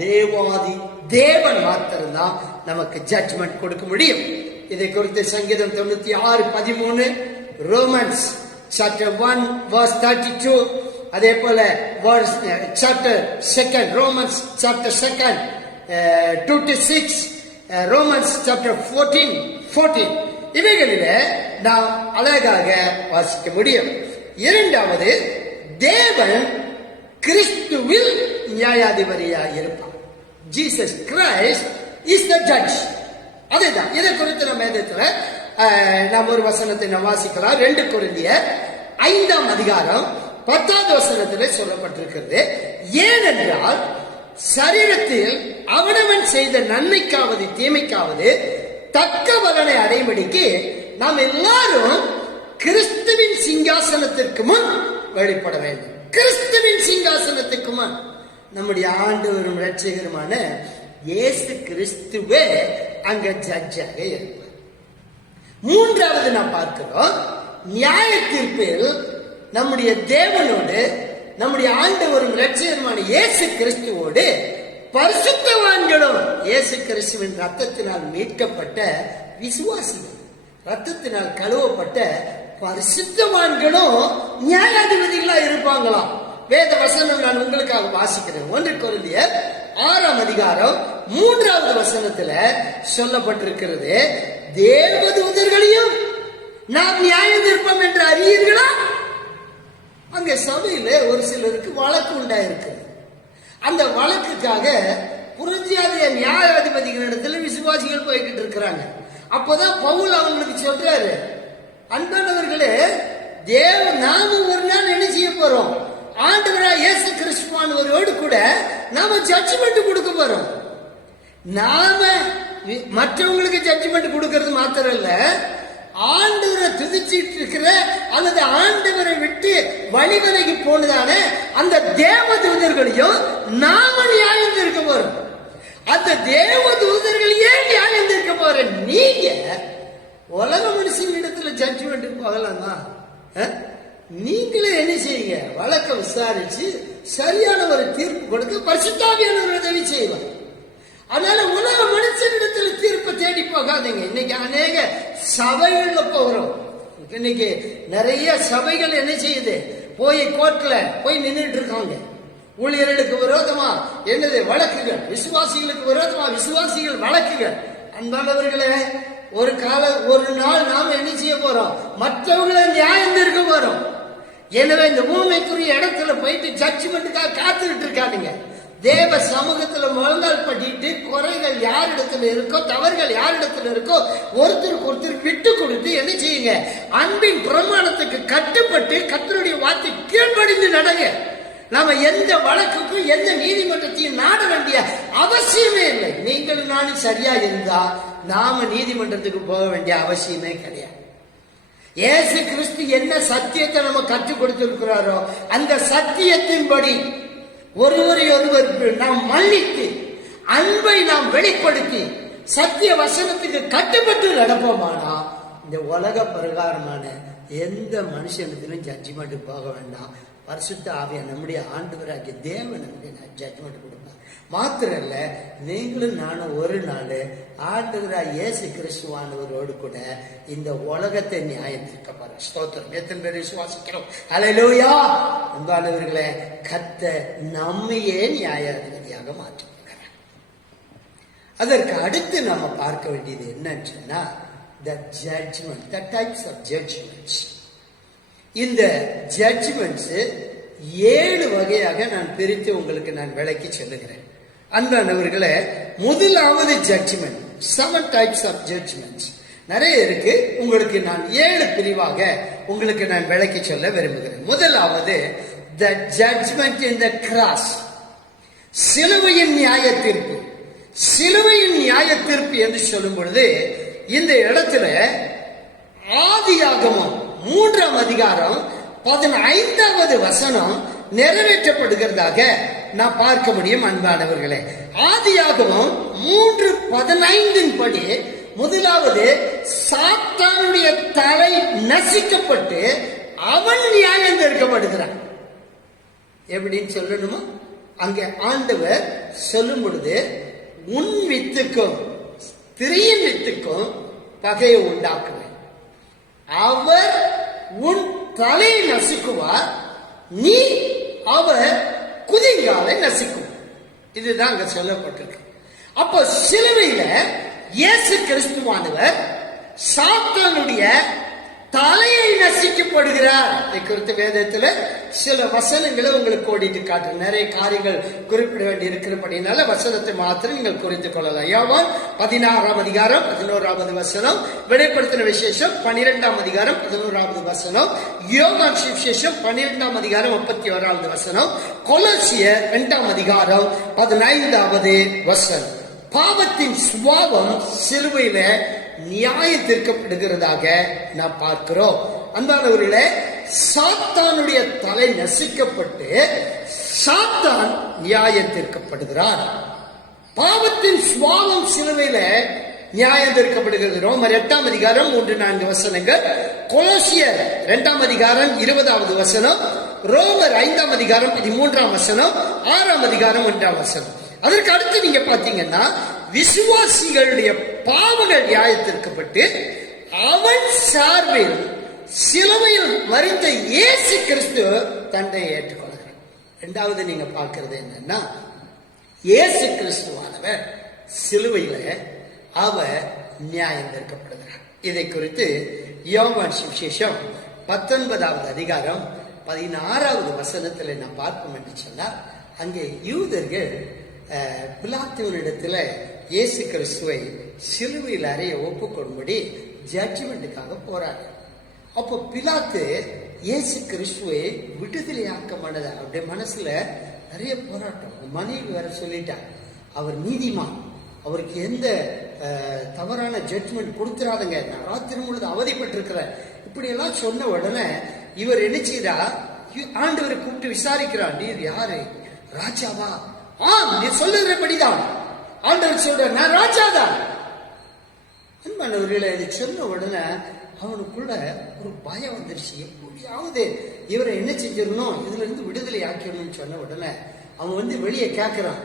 தேவாதி தேவன் மாத்திரம்தான் நமக்கு ஜட்ஜ்மெண்ட் கொடுக்க முடியும். இதை குறித்து சங்கீதம் 96, 13, ரோமன்ஸ் சாப்டர் 1 verse 32, அதே போல chapter 2, Romans chapter 2 2-6, Romans chapter 14 இவைகளிலே நாம் அழகாக வாசிக்க முடியும். இரண்டாவது, தேவன் கிறிஸ்துவில் நியாயாதிபதியாக இருப்பார். Jesus Christ is the judge. அதேதான். இதை குறித்து நம்ம வேதத்துல நாம் ஒரு வசனத்தை நாம் வாசிக்கலாம். 2 கொரிந்தியர் 5ஆம் அதிகாரம் 10வது வசனத்தில் சொல்லப்பட்டிருக்கிறது. ஏனென்றால் சரீரத்தில் அவனவன் செய்த நன்மைக்காவது தீமைக்காவது தக்க பலனை அடைபடிக்கு நாம் எல்லாரும் கிறிஸ்துவின் சிங்காசனத்திற்கு முன் வெளிப்பட வேண்டும். கிறிஸ்துவின் சிங்காசனத்துக்கு முன் நம்முடைய ஆண்டவரும் இரட்சகருமான இயேசு கிறிஸ்துவே அங்க ஜட்ஜாக இருப்பார். மூன்றாவது நாம் பார்க்கிறோம், நியாய தீர்ப்பில் நம்முடைய தேவனோடு நம்முடைய ஆண்டவரும் இரட்சகருமான இயேசு கிறிஸ்துவோடு பரிசுத்தவான்களும் இயேசு கிறிஸ்துவின் ரத்தத்தினால் மீட்கப்பட்ட விசுவாசிகள், ரத்தத்தினால் கழுவப்பட்ட பரிசுத்தவான்களும் நியாயாதிபதிகளா இருப்பாங்களாம். வேத வசனம் நான் உங்களுக்காக வாசிக்கிறேன். 1 கொரிந்தியர் 6ஆம் அதிகாரம் 3வது வசனத்துல சொல்லப்பட்டிருக்கிறது, தேவதூதர்களையும் நாம் நியாயம் தீர்ப்போம் என்று அறியீர்களா? அங்க சபையில ஒரு சிலருக்கு வழக்கு உண்டாயிருக்கு. அந்த வழக்குக்காக புரட்சியாதிய நியாயாதிபதிகளிடத்துல விசுவாசிகள் போய்கிட்டு இருக்கிறாங்க. அப்பதான் பவுல் அவங்களுக்கு சொல்றாரு, அன்பானவர்களே, நாம ஒரு நாள் என்ன செய்ய போறோம், ஆண்டவராய் இயேசு கிறிஸ்துவானவரோடு கூட நாம ஜட்ஜ்மெண்ட் கொடுக்க போறோம். நாம மற்றவங்களுக்கு ஜட்ஜ்மெண்ட் கொடுக்கிறது மாத்திரம் இல்ல, ஆண்டவரை துதிச்சிட்டு இருக்கிற அல்லது ஆண்டவரை விட்டு வழிவரைக்கு போனதான அந்த தேவதூதர்களையும் நாம நியாயம் தீர்க்க போறோம். அந்த தேவதூதர்களையே நியாயம் தீர்க்க போற நீங்க உலக மனுஷன் இடத்துல ஜட்ஜ்மெண்ட் போகலாம் தான். நீங்களே என்ன செய்யுங்க, வழக்க விசாரிச்சு சரியான ஒரு தீர்ப்பு கொடுக்க பரிசுத்தாவியான உதவி செய்வார். அதனால உலக மனுஷனிடத்துல தீர்ப்பை தேடி போகாதீங்க. இன்னைக்கு அநேக சபைகள்ல போகிறோம். இன்னைக்கு நிறைய சபைகள் என்ன செய்யுது, போய் கோர்ட்ல போய் நின்றுட்டு இருக்காங்க. ஊழியர்களுக்கு விரோதமா என்னது வழக்குகள், விசுவாசிகளுக்கு விரோதமா விசுவாசிகள் வழக்குகள். அன்பானவர்களே, ஒரு நாள் நாம என்ன செய்ய போறோம், மற்றவங்களை நியாயம் தீர்க்க போறோம். எனவே இந்த பூமிக்குரிய இடத்துல போயிட்டு ஜட்ஜ்மெண்ட்டுக்காக காத்துக்கிட்டு இருக்காதுங்க. தேவ சமூகத்துல முழங்கால் பண்ணிட்டு குறைகள் யாரிடத்துல இருக்கோ, தவறுகள் யாரிடத்துல இருக்கோ, ஒருத்தருக்கு ஒருத்தர் விட்டு கொடுத்து என்ன செய்யுங்க, அன்பின் பிரமாணத்துக்கு கட்டுப்பட்டு கர்த்தருடைய வார்த்தை கீழ்ப்படிந்து நடங்க. நாம எந்த வழக்குக்கும் எந்த நீதிமன்றத்தையும் நாட வேண்டிய அவசியமே இல்லை. நீங்கள் நானும் சரியா இருந்தா நாம நீதிமன்றத்துக்கு போக வேண்டிய அவசியமே கிடையாது. இயேசு கிறிஸ்து என்ன சத்தியத்தை நம்ம கற்றுக் கொடுத்திருக்கிறாரோ அந்த சத்தியத்தின்படி ஒருவரை ஒருவர் நாம் மன்னித்து அன்பை நாம் வெளிப்படுத்தி சத்திய வசனத்துக்கு கட்டுப்பட்டு நடப்போமானா இந்த உலக பிரகாரமான எந்த மனுஷனத்திலும் ஜட்ஜ்மெண்ட் போக வேண்டாம். பரிசுத்த ஆவியா நம்முடைய ஆண்டவராகிய தேவன் நமக்கு ஜட்ஜ்மெண்ட் கொடுப்பார். மாத்திரம் இல்ல, நீங்களும் நானும் ஒரு நாள் ஆண்டவராக இயேசு கிறிஸ்துவானவரோடு கூட இந்த உலகத்தை நியாயத்திற்க பாரு. ஸ்தோத்திரம். எத்தனை பேர் விசுவாசிக்கிறோம்? அல்லேலூயா. அன்பானவர்களே, கர்த்தர் நம்மையே நியாயாதிபதியாக மாற்றுகிறார். அதற்கு அடுத்து நம்ம பார்க்க வேண்டியது என்னன்னு சொன்னா, the judgment, the types of judgments. இந்த ஜட்ஜ்மெண்ட்ஸ் 7 வகையாக நான் பிரித்து உங்களுக்கு நான் விளக்கி சொல்லுகிறேன். அன்பானவர்களே, முதலாவது ஜட்ஜ்மெண்ட், 7 types of judgments நிறைய இருக்கு. உங்களுக்கு நான் 7 பிரிவாக உங்களுக்கு நான் விளக்கி சொல்ல விரும்புகிறேன். முதலாவது the judgment in the cross, சிலுவையின் நியாய தீர்ப்பு. சிலுவையின் நியாய தீர்ப்பு என்று சொல்லும் பொழுது இந்த இடத்துல ஆதியாகமம் 3ஆம் அதிகாரம் 15வது வசனம் நிறைவேற்றப்படுகிறதாக நான் பார்க்க முடியும். அன்பானவர்களே, ஆதியாகமம் 3:15 படி முதலாவது சாத்தானுடைய தலை நசிக்கப்பட்டு அவன் நியாயம் தீர்க்கப்படுகிறான். எப்படின்னு சொல்லணுமோ அங்கே ஆண்டவர் சொல்லும் பொழுது, உன் வித்துக்கும் திரையின் வித்துக்கும் பகையை உண்டாக்குவேன், அவர் உன் தலையை நசுக்குவார், நீ அவர் குதிங்காலை நசுக்கும். இதுதான் அங்க சொல்லப்பட்டிருக்கு. அப்போ சிலுவையில இயேசு கிறிஸ்துவானவர் சாத்தானுடைய தலையை நசிக்கப்படுகிறார். இதை குறித்து வேதத்துல சில வசனங்களை உங்களுக்கு ஓடிட்டு காட்டு. நிறைய காரியங்கள் குறிப்பிட வேண்டி இருக்கிறபடினால வசனத்தை மாத்திரம் நீங்கள் குறித்துக் கொள்ளலாம். யோவான் 16ஆம் அதிகாரம் 11வது வசனம், வெளிப்படுத்தின விசேஷம் 12ஆம் அதிகாரம் 11வது வசனம், யோவான் சுவிசேஷம் 12ஆம் அதிகாரம் 31வது வசனம், கொலோசியர் 2ஆம் அதிகாரம் 15வது வசனம். பாவத்தின் சுபாவம் சிலுவையில நியாயம் தீர்க்கப்படுகிறதாக நாம் பார்க்கிறோம். அன்பானவர்களே, சாத்தானுடைய தலை நசுக்கப்பட்டு சாத்தான் நியாயம் தீர்க்கப்படுகிறார். பாவத்தின் சுபாவம் சிலுவையில நியாயம் தீர்க்கப்படுகிறது. ரோமர் 8ஆம் அதிகாரம் 3-4 வசனங்கள், கொலோசியர் 2ஆம் அதிகாரம் 20வது வசனம், ரோமர் 5ஆம் அதிகாரம் 13ஆம் வசனம், 6ஆம் அதிகாரம் 1ஆம் வசனம். அதற்கு அடுத்து நீங்க பாத்தீங்கன்னா, விசுவாசிகளுடைய பாவங்கள் நியாயத்திற்கப்பட்டு அவன் சார்பில் சிலுவையில் மரித்த இயேசு கிறிஸ்து தண்டனை ஏற்றுக்கொள்கிறார். இரண்டாவது நீங்க பார்க்கிறது என்னன்னா, இயேசு கிறிஸ்துவானவர் சிலுவையில அவர் நியாயம் தீர்க்கப்படுகிறார். இதை குறித்து யோவான் சுவிசேஷம் 19வது அதிகாரம் 16வது வசனத்துல நான் பார்ப்போம் என்று சொன்னால், அங்கே யூதர்கள் பிலாத்துவனிடத்துல இயேசு கிறிஸ்துவை சிலுவையில் அறைய ஒப்புக்கொடும்படி ஜட்ஜ்மெண்ட்டுக்காக போறாங்க. அப்போ பிலாத்து இயேசு கிறிஸ்துவை விடுதலையாக்க மாட்டத அவருடைய மனசுல நிறைய போராட்டம். மனைவி வேற சொல்லிட்டார், அவர் நீதிமான், அவருக்கு எந்த தவறான ஜட்ஜ்மெண்ட் கொடுத்துறாதுங்க, நான் ராத்திரி முழுது அவதிப்பட்டிருக்கிறேன், இப்படி எல்லாம் சொன்ன உடனே இவர் என்ன செய்தா, ஆண்டவரை கூப்பிட்டு விசாரிக்கிறார், நீர் யாரு, ராஜாவா? ஆம், நீ சொல்லுகிறபடிதான். ஆண்டவர் சொல்ற, நான் ராஜாதான். அன்பானவர்களே, இதை சொன்ன உடனே அவனுக்குள்ள ஒரு பயம் வந்துருச்சு. எப்படியாவது இவரை என்ன செஞ்சிடணும், இதுல இருந்து விடுதலை ஆக்கிடணும்னு சொன்ன உடனே அவன் வெளியே கேட்கிறான்,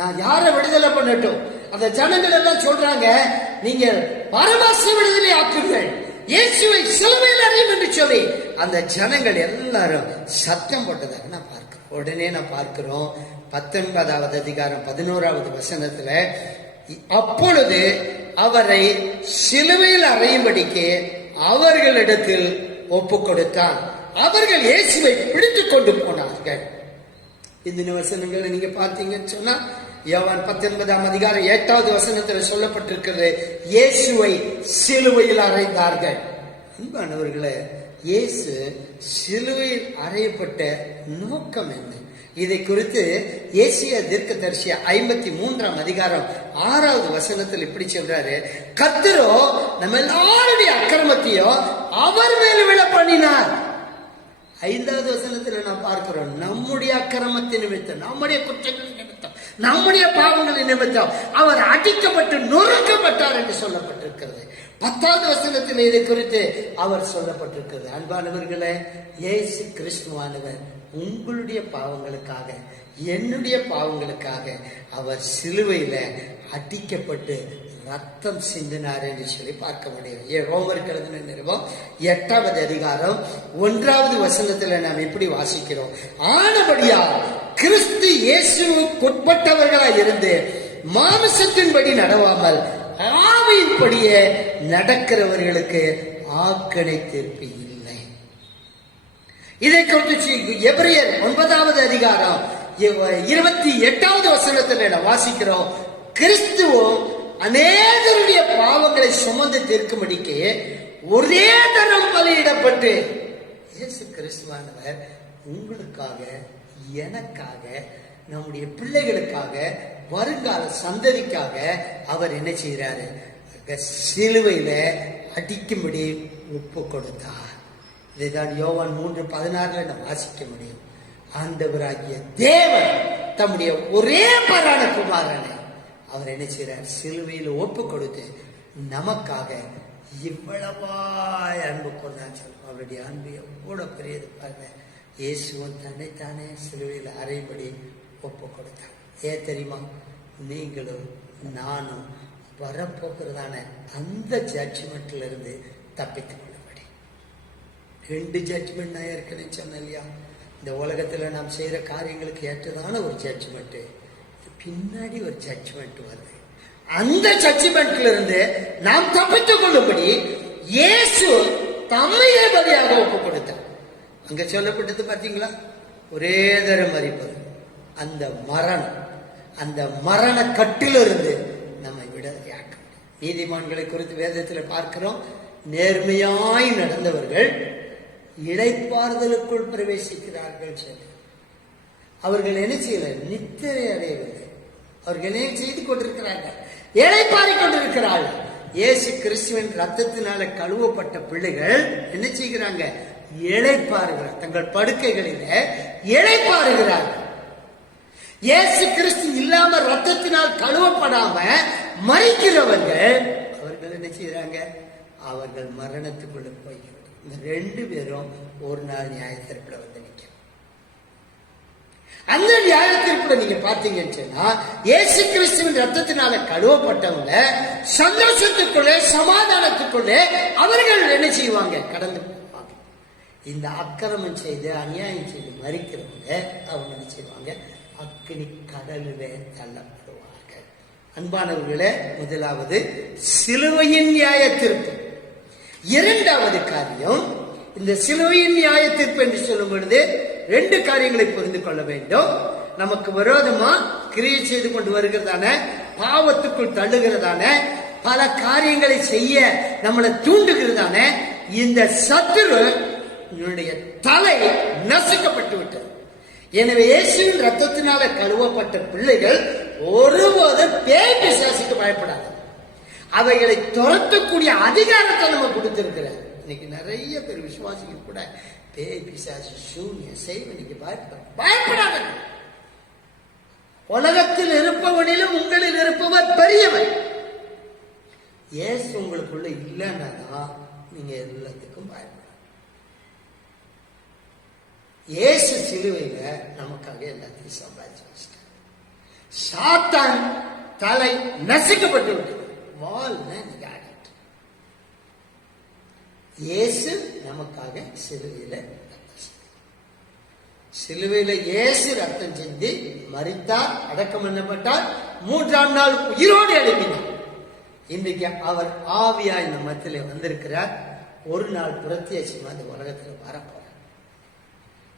நான் யாரை விடுதலை பண்ணட்டும்? அந்த ஜனங்கள் எல்லாம் சொல்றாங்க, நீங்க பரமாசை விடுதலை ஆக்குங்கள், இயேசுவை சிலுவையில் அறையும் என்று சொல்லி அந்த ஜனங்கள் எல்லாரும் சத்தம் போட்டதாக நான் பார்க்கிறேன். உடனே நான் பார்க்கிறோம் 19வது அதிகாரம் 11வது வசனத்துல, அப்பொழுது அவரை சிலுவையில் அறையும்படிக்கு அவர்களிடத்தில் ஒப்பு கொடுத்தான், அவர்கள் இயேசுவை பிடித்துக் கொண்டு போனார்கள். இந்த வசனங்களை நீங்க பார்த்தீங்கன்னு சொன்னா, யோவான் 19ஆம் அதிகாரம் 8வது வசனத்துல சொல்லப்பட்டிருக்கிறது, இயேசுவை சிலுவையில் அறைந்தார்கள். அன்பானவர்களே, இயேசு சிலுவையில் அறையப்பட்ட நோக்கம் என்ன? இதை குறித்து ஏசியா தீர்க்கதரிசி 53ஆம் அதிகாரம் 6வது வசனத்தில் இப்படி சொல்றாரு, கர்த்தரோ நம்ம எல்லாருடைய அக்கிரமத்தையோ அவர் மேல் விழ பண்ணினார். 5வது வசனத்துல நான் பார்க்கிறோம், நம்முடைய அக்கிரமத்தின் நிமித்தம், நம்முடைய குற்றங்கள் நிமித்தம், நம்முடைய பாவங்களின் நிமித்தம் அவர் அடிக்கப்பட்டு நொறுக்கப்பட்டார் என்று சொல்லப்பட்டிருக்கிறது. 10வது வசனத்தில் இதை குறித்து அவர் சொல்லப்பட்டிருக்கிறது. அன்பானவர்களே, இயேசு கிறிஸ்துவானவர் உங்களுடைய பாவங்களுக்காக, என்னுடைய பாவங்களுக்காக அவர் சிலுவையில அடிக்கப்பட்டு ரத்தம் சிந்தினார் என்று சொல்லி பார்க்க முடியும். ரோமருக்கு எழுதின நிருபம் 8வது அதிகாரம் 1வது வசனத்துல நாம் எப்படி வாசிக்கிறோம்? ஆனபடியா கிறிஸ்து இயேசுவுக்குட்பட்டவர்களாய் இருந்து மாமிசத்தின்படி நடவாமல் ஆவியின்படியே நடக்கிறவர்களுக்கு ஆக்கணை தீர்ப்பு இல்லை. இதை குறித்து எபிரேயர் 9வது அதிகாரம் 28வது வசனத்தில் வாசிக்கிறோம். கிறிஸ்துவும் அநேகருடைய பாவங்களை சுமந்து தீர்க்கும்படிக்கு ஒரே தரம் பலியிடப்பட்டு, இயேசு கிறிஸ்துவானவர் உங்களுக்காக, எனக்காக, நம்முடைய பிள்ளைகளுக்காக, வருங்கால சந்ததிக்காக அவர் என்ன செய்யறாரு? சிலுவையில அடிக்கும்படி ஒப்பு கொடுத்தார். இதைதான் யோவான் 3:16 நாம் வாசிக்க முடியும். ஆண்டவராகிய தேவன் தம்முடைய ஒரே பரான குமாரனை அவர் என்ன செய்யறார்? சிலுவையில் ஒப்பு கொடுத்து நமக்காக இவ்வளவாய் அன்பு கொண்டார். அவருடைய அன்பு எவ்வளவு பெரியது பாருங்க. இயேசுவன் தன்னைத்தானே சிலுவையில் அறைபடி ஒப்பு கொடுத்தார். ஏன் தெரியுமா? நீங்களும் நானும் வரப்போகிறதான அந்த ஜட்ஜ்மெண்ட்ல இருந்து தப்பித்துக் கொள்ளும்படி. 2 ஜட்ஜ்மெண்ட் நான் ஏற்கனவே சொன்னேன் இல்லையா? இந்த உலகத்துல நாம் செய்யற காரியங்களுக்கு ஏற்றதான ஒரு ஜட்ஜ்மெண்ட், பின்னாடி ஒரு ஜட்ஜ்மெண்ட் வருது. அந்த ஜட்ஜ்மெண்ட்ல இருந்து நாம் தப்பித்துக் கொள்ளும்படி இயேசு தம்மையே பலியாக ஒப்பு கொடுத்தார். அங்க சொல்லப்பட்டது பாத்தீங்களா? ஒரே தரம் மரிப்பது, அந்த மரணம், அந்த மரண கட்டிலிருந்து நம்மை விடுதலையாக்க முடியும். நீதிமான்களை குறித்து வேதத்தில் பார்க்கிறோம். நேர்மையாய் நடந்தவர்கள் இளைப்பாறுதலுக்குள் பிரவேசிக்கிறார்கள் சொல்லி அவர்கள் என்ன செய்யல? நித்திரை அடையவில்லை. அவர்கள் என்ன செய்து கொண்டிருக்கிறார்கள்? இளைப்பாறிக் கொண்டிருக்கிறார்கள். இயேசு கிறிஸ்துவின் ரத்தத்தினால கழுவப்பட்ட பிள்ளைகள் என்ன செய்கிறாங்க? இளைப்பாறுகிறார். தங்கள் படுக்கைகளில இளைப்பாறுகிறார்கள். இயேசு கிறிஸ்து இல்லாம ரத்தத்தினால் கழுவப்படாம மரிக்கிறவர்கள் அவர்கள் என்ன செய்யறாங்க? அவர்கள் மரணத்துக்குள்ள போய்கிறார்கள். இந்த 2 பேரும் ஒரு நாள் நியாயத்தீர்ப்புல வந்து நிற்கும். அந்த நியாயத்தீர்ப்புல நீங்க பாத்தீங்கன்னு சொன்னா, இயேசு கிறிஸ்துவின் ரத்தத்தினால கழுவப்பட்டவங்க சந்தோஷத்துக்குள்ளே, சமாதானத்துக்குள்ளே அவர்கள் என்ன செய்வாங்க? கடந்து போவாங்க. இந்த அக்கிரமம் செய்து, அநியாயம் செய்து மரிக்கிறவங்க அவங்க என்ன செய்வாங்க? அக்கினி கடலிலே தள்ளப்படுவார்கள். அன்பானவர்களே, முதலாவது சிலுவையின் நியாயத்தீர்ப்பு. 2வது காரியம், இந்த சிலுவையின் நியாயத்தீர்ப்பு என்று சொல்லும் பொழுது 2 காரியங்களை புரிந்து கொள்ள வேண்டும். நமக்கு விரோதமா கிரியை செய்து கொண்டு வருகிறதான, பாவத்துக்குள் தள்ளுகிறதான, பல காரியங்களை செய்ய நம்மளை தூண்டுகிறதான இந்த சத்துரு தலை நசுக்கப்பட்டு விட்டது. எனவே இயேசுவின் ரத்தத்தினால கழுவப்பட்ட பிள்ளைகள் ஒருபோது பேய் பிசாசுக்கு பயப்படாது. அவைகளை துரத்தக்கூடிய அதிகாரத்தை நம்ம கொடுத்திருக்கிறார். இன்னைக்கு நிறைய பேர் விசுவாசிகள் கூட பேய் பிசாசு சூன்ய செய்வனுக்கு பயப்படாத. உலகத்தில் இருப்பவனிலும் உங்களில் இருப்பவர் பெரியவர். இயேசு உங்களுக்குள்ள இல்லைன்னா நீங்க எல்லாத்துக்கும் பயப்பட. இயேசு சிலுவையில நமக்காக எல்லாத்தையும் சம்பாதிச்சு வச்சிட்டார். சாத்தான் தலை நசுக்கப்பட்டு விட்டது. இயேசு நமக்காக சிலுவையில இயேசு ரத்தம் சிந்தி மரித்தார், அடக்கம் பண்ணப்பட்டார், 3ஆம் நாள் உயிரோடு எழுப்பினார். இன்றைக்கு அவர் ஆவியாய் இந்த மத்தியில வந்திருக்கிறார். ஒரு நாள் பிரத்யட்சமா இந்த உலகத்தில் வரப்போறார்.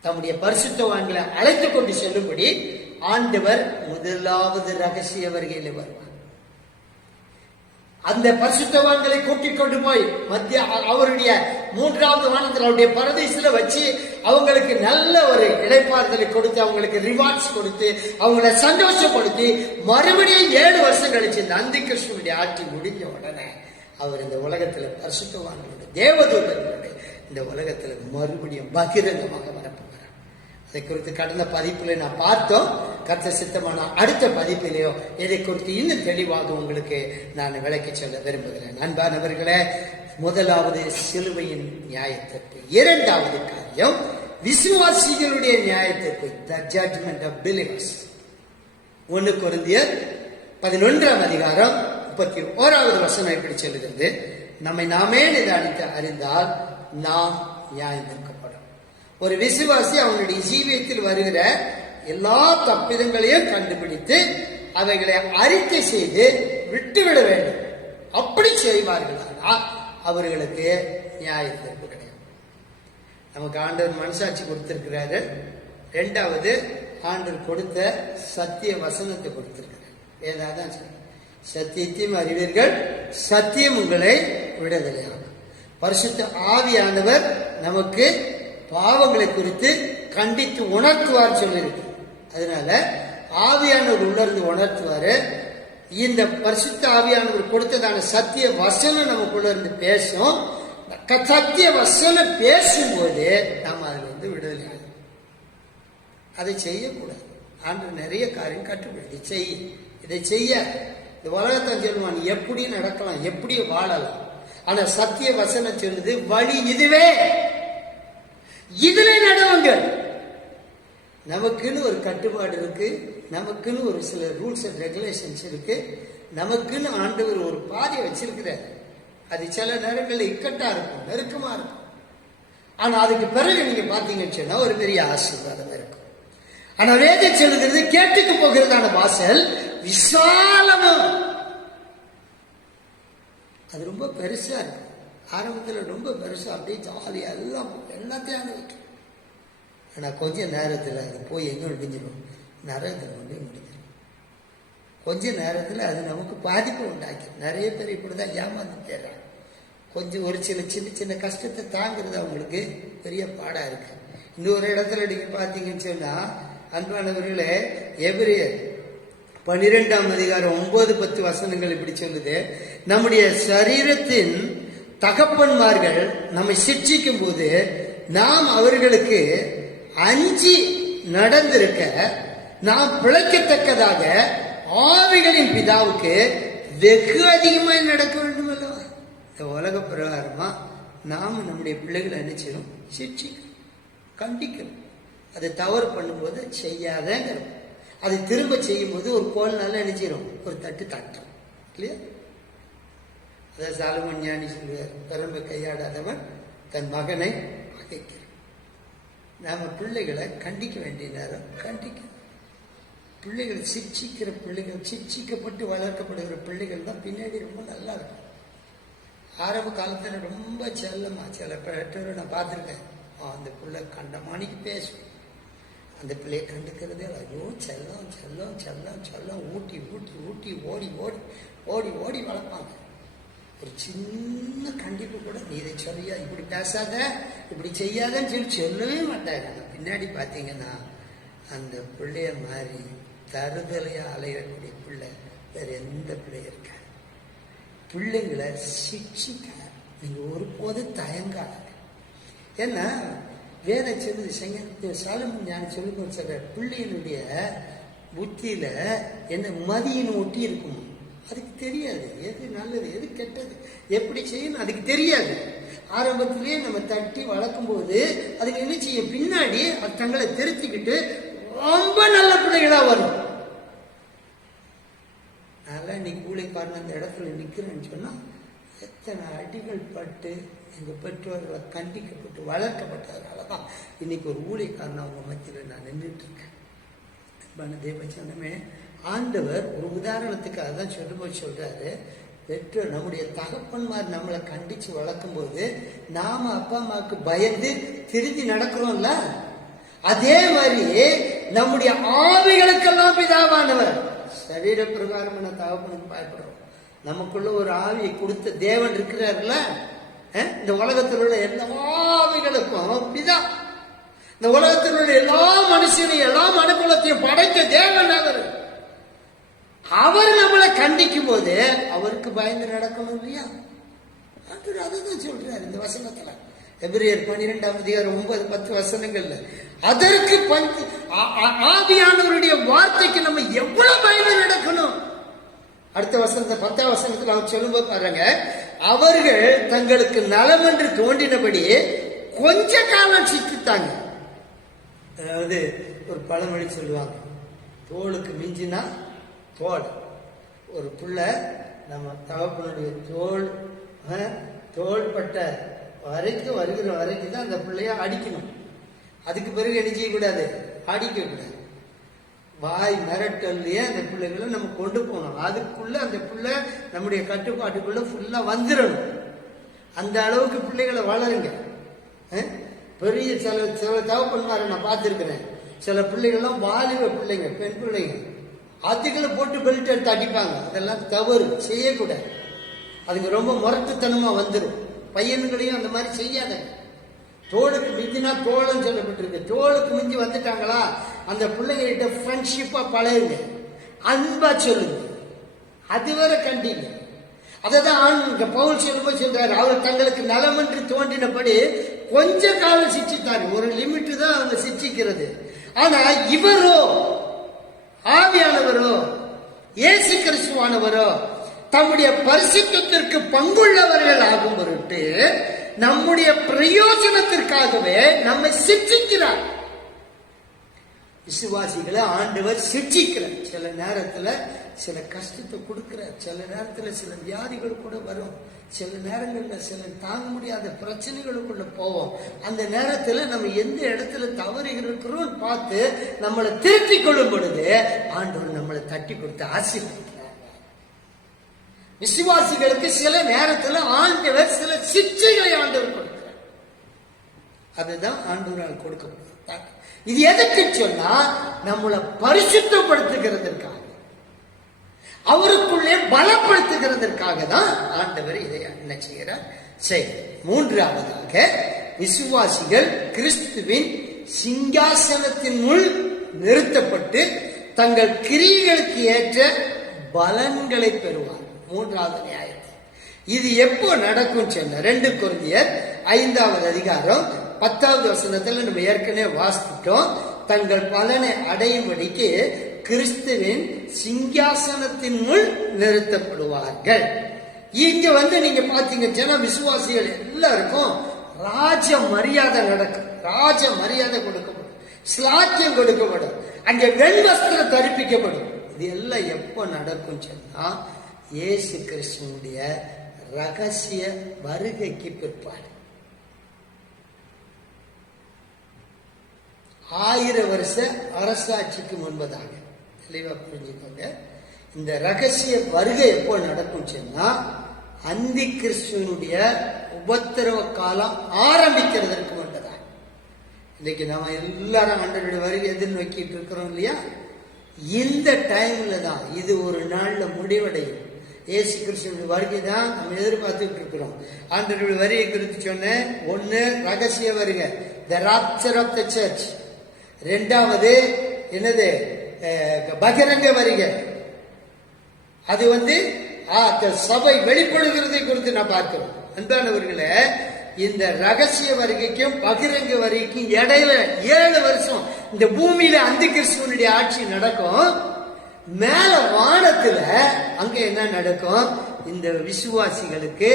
தம்முடைய பரிசுத்தவான்களை அழைத்துக் கொண்டு செல்லும்படி ஆண்டவர் முதலாவது ரகசிய வருகையில வருவார். அந்த பரிசுத்தவான்களை கூட்டிக் கொண்டு போய் அவருடைய 3வது வானத்தில் அவருடைய பரதேசில வச்சு அவங்களுக்கு நல்ல ஒரு இளைப்பாறுதலை கொடுத்து, அவங்களுக்கு ரிவார்ட்ஸ் கொடுத்து, அவங்களை சந்தோஷப்படுத்தி, மறுபடியும் 7 வருஷம் கழிச்சு இந்த அந்தி கிறிஸ்துவனுடைய ஆட்சி முடிஞ்ச உடனே அவர் இந்த உலகத்துல பரிசுத்தவான்களுடைய, தேவதூதர்களுடைய இந்த உலகத்துல மறுபடியும் பகிரங்கமாக வரப்போகிறார். அதை குறித்து கடந்த பதிப்புல நான் பார்த்தோம். கர்த்தர் சித்தமான அடுத்த பதிப்பிலேயோ இதை குறித்து இன்னும் தெளிவாக உங்களுக்கு நான் விளக்கி சொல்ல விரும்புகிறேன். அன்பானவர்களே, முதலாவது சிலுவையின் நியாயத்திற்கு, இரண்டாவது காரியம் விசுவாசிகளுடைய நியாயத்திற்கு, the judgment of believers. 1 கொரிந்தியர் 11ஆம் அதிகாரம் 31வது வசனம் இப்படி சொல்லுகிறது, நம்மை நாமே நிதானித்து அறிந்தால் நாம் நியாயம் தீர்க்கப்படும். ஒரு விசுவாசி அவனுடைய ஜீவியத்தில் வருகிற எல்லா தப்பிதங்களையும் கண்டுபிடித்து அவைகளை அறிக்கை செய்து விட்டுவிட வேண்டும். அப்படி செய்வார்களானால் அவர்களுக்கு நியாய தீர்ப்பு கிடையாது. நமக்கு ஆண்டவர் மனசாட்சி கொடுத்திருக்கிறாரு. இரண்டாவது, ஆண்டவர் கொடுத்த சத்திய வசனத்தை கொடுத்திருக்கிறார். ஏதாவது சத்தியத்தையும் அறிவீர்கள், சத்தியம் உங்களை விடுதலையாகும். பரிசுத்த ஆவியானவர் நமக்கு பாவங்களை குறித்து கண்டித்து உணர்த்துவார் சொல்லியிருக்கு. அதனால ஆவியானவர் உணர்ந்து உணர்த்துவாரு. இந்த பரிசுத்த ஆவியானவர் கொடுத்ததான சத்திய வசனம் நமக்குள்ள இருந்து பேசும். சத்திய வசனம் பேசும்போது நம்ம அதுல விடுதலை ஆகும். அதை செய்யக்கூடாது. ஆண்டவர் நிறைய காரியம் கட்டுப்படி இதை செய்ய இந்த உலகத்தை சொல்லுவான், எப்படி நடக்கலாம், எப்படி வாழலாம். ஆனா சத்திய வசனம் சொல்லுது, வழி இதுவே, இதுல நடவுங்கள். நமக்குன்னு ஒரு கட்டுப்பாடு இருக்கு, நமக்குன்னு ஒரு சில ரூல்ஸ் அண்ட் ரெகுலேஷன்ஸ் இருக்கு, நமக்குன்னு ஆண்டவர் ஒரு பாதையை வச்சிருக்கிறார். அது சில நேரங்களில் இக்கட்டா இருக்கும், நெருக்கமா இருக்கும். ஆனா அதுக்கு பிறகு நீங்க பாத்தீங்கன்னு சொன்னா ஒரு பெரிய ஆசீர்வாதம் இருக்கும். ஆனா வேதம் சொல்லுகிறது, கேட்டுக்கு போகிறதான வாசல் விசாலமா, அது ரொம்ப பெருசா இருக்கு. ஆரம்பத்துல ரொம்ப பெருசா அப்படியே ஜாலியா எல்லாத்தையும் அனுபவிக்கும். ஆனா கொஞ்ச நேரத்துல அது போய் எங்க முடிஞ்சிடும், நரகத்தில் கொண்டு முடிஞ்சிடும். கொஞ்ச நேரத்துல அது நமக்கு பாதிப்பு உண்டாக்கி, நிறைய பேர் இப்படிதான் ஏமாந்து போயிடறாங்க. கொஞ்சம் ஒரு சின்ன சின்ன கஷ்டத்தை தாங்கிறது அவங்களுக்கு பெரிய பாடா இருக்கு. இன்னொரு இடத்துல நீங்க பாத்தீங்கன்னு சொன்னா, அன்பானவர்களே, எபிரேயர் 12ஆம் அதிகாரம் 9-10 வசனங்கள் இப்படி சொல்லுது, நம்முடைய சரீரத்தின் தகப்பன்மார்கள் நம்மை சிட்சிக்கும் போது நாம் அவர்களுக்கு அஞ்சி நடந்திருக்க, நாம் பிழைக்கத்தக்கதாக ஆவிகளின் பிதாவுக்கு வெகு அதிகமாக நடக்க வேண்டும் அல்லவா. இந்த உலக பிரகாரமா நாம் நம்முடைய பிள்ளைகளை நினைச்சிடும், சிட்சிக்கணும், கண்டிக்கணும். அதை தவறு பண்ணும்போது செய்யாதங்கிறோம். அதை திரும்ப செய்யும் போது ஒரு கோல் நல்லா நினைச்சிடும், ஒரு தட்டு தட்டும் இல்லையா. அதான் சாலமோன் ஞானி சொல்லுவார், பெரும்பை கையாடாதவன் தன் மகனை அகைக்கிறான். நாம பிள்ளைகளை கண்டிக்க வேண்டிய நேரம் கண்டிக்க. பிள்ளைகளை சிக்ஷிக்கிற பிள்ளைகள், சிக்ஷிக்கப்பட்டு வளர்க்கப்படுகிற பிள்ளைகள் தான் பின்னாடி ரொம்ப நல்லா இருக்கும். ஆரம்ப காலத்துல ரொம்ப செல்லமா சில பெற்றோரை நான் பார்த்துருக்கேன். அந்த பிள்ளை கண்டமானிக்கு பேசும், அந்த பிள்ளையை கண்டுக்கிறதே ஐயோ செல்லம் செல்லம் செல்லம் செல்லம் ஊட்டி ஊட்டி ஊட்டி ஓடி ஓடி ஓடி ஓடி வளர்ப்பாங்க. ஒரு சின்ன கண்டிப்பு கூட நீ இதை சொல்லியா, இப்படி பேசாத, இப்படி செய்யாதன்னு சொல்லவே மாட்டாங்க. பின்னாடி பார்த்தீங்கன்னா அந்த பிள்ளைய மாதிரி தருதலையா அலையக்கூடிய பிள்ளை வேற எந்த பிள்ளை இருக்க. பிள்ளைங்களை சிக்ஷிக்க நீங்க ஒருபோது தயங்காத. ஏன்னா வேதம் சொல்லுது, சாலமோன் ஞானி சொல்லி சொல்ற, பிள்ளையினுடைய புத்தியில என்ன மதியின் ஒட்டி இருக்கும். அதுக்கு தெரியாது எது நல்லது எது கெட்டது, எப்படி செய்யணும் அதுக்கு தெரியாது. ஆரம்பத்திலேயே நம்ம தட்டி வளர்க்கும் போது அதுக்கு என்ன செய்ய, பின்னாடி அது தங்களை திருத்திக்கிட்டு ரொம்ப நல்ல பிள்ளைகளா வரும். நல்லா இன்னைக்கு ஊழியக்காரன் அந்த இடத்துல நிக்கிறேன்னு சொன்னா எத்தனை அடிகள் பட்டு எங்க பெற்றோர்களை கண்டிக்கப்பட்டு வளர்க்கப்பட்டதுனாலதான் இன்னைக்கு ஒரு ஊழியக்காரன் அவங்க மத்தியில் நான் நின்றுட்டு இருக்கேன். தேவச்சனமே, ஆண்டவர் ஒரு உதாரணத்துக்கு அதான் சொல்லும்போது சொல்றாரு, பெற்றோர் நம்முடைய தகப்பன்மார் நம்மளை கண்டிச்சு வளர்க்கும் போது நாம அப்பா அம்மாவுக்கு பயந்து திருந்தி நடக்கிறோம்ல, அதே மாதிரி நம்முடைய ஆவிகளுக்கெல்லாம் பிதாவானவர். சரீர பிரகாரம் தகப்பனுக்கு பயப்படுறோம். நமக்குள்ள ஒரு ஆவியை கொடுத்த தேவன் இருக்கிறார்ல, இந்த உலகத்தில் உள்ள எல்லா ஆவிகளுக்கும் பிதா. இந்த உலகத்தில் உள்ள எல்லா மனுஷனையும் எல்லா மனுக்குலத்தையும் படைத்த தேவன் அவர். அவர் நம்மளை கண்டிக்கும் போது அவருக்கு பயந்து நடக்கணும் இல்லையா. அதுதான் சொல்றாரு இந்த வசனத்துல. எபிரேயர் 12ஆம் அதிகாரம் 9-10 வசனங்கள்ல. அதற்கு ஆவியானவருடைய வார்த்தைக்கு நம்ம எவ்வளவு பயந்து நடக்கணும். அடுத்த வசனத்தை 10ஆம் வசனத்துல அவர் சொல்லும்போது பாருங்க, அவர்கள் தங்களுக்கு நலம் என்று தோன்றினபடி கொஞ்ச காலம் சிக்கித்தாங்க. அதாவது ஒரு பழமொழி சொல்லுவாங்க, தோளுக்கு மிஞ்சினா தோல். ஒரு புள்ள நம்ம தகப்பனுடைய தோள்பட்ட வரைக்கும் வருகிற வரைக்கும் தான் அந்த பிள்ளைய அடிக்கணும். அதுக்கு பிறகு என்ன செய்யக்கூடாது, அடிக்க கூடாது. வாய் மிரட்டல்லையே அந்த பிள்ளைகளை நம்ம கொண்டு போகணும். அதுக்குள்ள அந்த பிள்ளை நம்முடைய கட்டுப்பாட்டுக்குள்ள ஃபுல்லா வந்துடணும். அந்த அளவுக்கு பிள்ளைகளை வளருங்க. பெரிய சில தகப்பன்மாரை நான் பார்த்துருக்கிறேன். சில பிள்ளைகள்லாம் வாலிப பிள்ளைங்க, பெண் பிள்ளைங்க, அதுகளை போட்டு பெல்ட் எடுத்து அடிப்பாங்க. அதெல்லாம் தவறு, செய்யக்கூடாது. அதுக்கு ரொம்ப முரட்டுத்தனமா வந்துடும். பையன்களையும் அந்த மாதிரி செய்யாத. தோளுக்கு மிஞ்சினா தோழன்னு சொல்லப்பட்டிருக்கு. தோளுக்கு மிஞ்சி வந்துட்டாங்களா அந்த பிள்ளைகிட்ட ஃப்ரெண்ட்ஷிப்பா பழகுங்க, அன்பா சொல்லுங்க, அதுவரை கண்டிங்க. அதான் பவுல் சொல்லும்போது சொல்றாரு, அவர் தங்களுக்கு நலம் என்று தோன்றினபடி கொஞ்ச காலம் சிச்சித்தாரு. ஒரு லிமிட் தான் அவங்க சிச்சிக்கிறது. ஆனா இவரோ, ஆவியானவரோ, இயேசு கிறிஸ்துவானவரோ தம்முடைய பரிசுத்தத்திற்கு பங்குள்ளவர்கள் ஆகும் பொருட்டு நம்முடைய பிரயோஜனத்திற்காகவே நம்மை சிக்ஷிக்கிறார். விசுவாசிகளை ஆண்டவர் சிக்ஷிக்கிறார். சில நேரத்துல சில கஷ்டத்தை கொடுக்கிறார். சில நேரத்துல சில வியாதிகள் கூட வரும். சில நேரங்கள்ல சில தாங்க முடியாத பிரச்சனைகளுக்குள்ள போவோம். அந்த நேரத்துல நம்ம எந்த இடத்துல தவறு இருக்கிறோம் பார்த்து நம்மளை திருத்தி கொள்ளும் பொழுது ஆண்டவர் நம்மளை தட்டி கொடுத்து ஆசீர்வதிக்கிறார். விசுவாசிகளுக்கு சில நேரத்துல ஆண்டவர் சில சிக்ஷைகளை ஆண்டவர் கொடுக்கிறார். அதுதான் ஆண்டவரால் கொடுக்கப்படும். இது எதுக்கு சொன்னா நம்மளை பரிசுத்தப்படுத்துகிறதற்காக, அவருக்குள்ளே பலப்படுத்துகிறதற்காக தான் ஆண்டவர் இதை என்ன செய்கிறார். மூன்றாவதாக, விசுவாசிகள் கிறிஸ்துவின் சிங்காசனத்தின் முள் நிறுத்தப்பட்டு தங்கள் கிரியைகளுக்கு ஏற்ற பலன்களை பெறுவார். மூன்றாவது நியாயத்தை இது எப்போ நடக்கும் சொன்ன 2 கொரிந்தியர் 5ஆம் அதிகாரம் 10ஆவது வசனத்துல நம்ம ஏற்கனவே வாசிட்டோம். தங்கள் பலனை அடையும்படிக்கு கிறிஸ்துவின் சிங்காசனத்தின் முள் நிறுத்தப்படுவார்கள். இங்க நீங்க பாத்தீங்கன்னா விசுவாசிகள் எல்லாருக்கும் ராஜ மரியாதை நடக்கும். ராஜ மரியாதை கொடுக்கப்படும், ஸ்லாக்கியம் கொடுக்கப்படும், அங்கே வெண்வஸ்திரம் தரிப்பிக்கப்படும். இது எல்லாம் எப்போ நடக்கும் சொன்னா இயேசு கிறிஸ்துவனுடைய ரகசிய வருகைக்கு பிற்பாடு, 1000 வருஷ அரசாட்சிக்கு முன்பதாக. தெளிவா புரிஞ்சுக்கோங்க. இந்த ரகசிய வருகை எப்போ நடக்கும் சொன்னா அந்தி கிறிஸ்துவனுடைய உபத்திரவ காலம் ஆரம்பிக்கிறதற்கு முன்பதாக. இன்னைக்கு நாம எல்லாரும் ஆண்டவருடைய வருகை எதிர்நோக்கிட்டு இருக்கிறோம் இல்லையா? இந்த டைம்ல தான் இது ஒரு நாள்ல முடிவடையும். இயேசு கிறிஸ்துவின் வருகை தான் நம்ம எதிர்பார்த்துட்டு இருக்கிறோம். ஆண்டவருடைய வருகை குறித்து சொன்னேன். 1 ரகசிய வருகை, the rapture of the church. 2வது என்னது, பகிரங்க வருகை. அது சபை வெளிப்படுகிறதை குறித்து நான் பார்க்கிறோம். அன்பானவர்களே, இந்த ரகசிய வருகைக்கும் பகிரங்க வருகைக்கும் இடையில 7 வருஷம் இந்த பூமியில அந்தி கிறிஸ்துவனுடைய ஆட்சி நடக்கும். மேல வானத்துல அங்க என்ன நடக்கும்? இந்த விசுவாசிகளுக்கு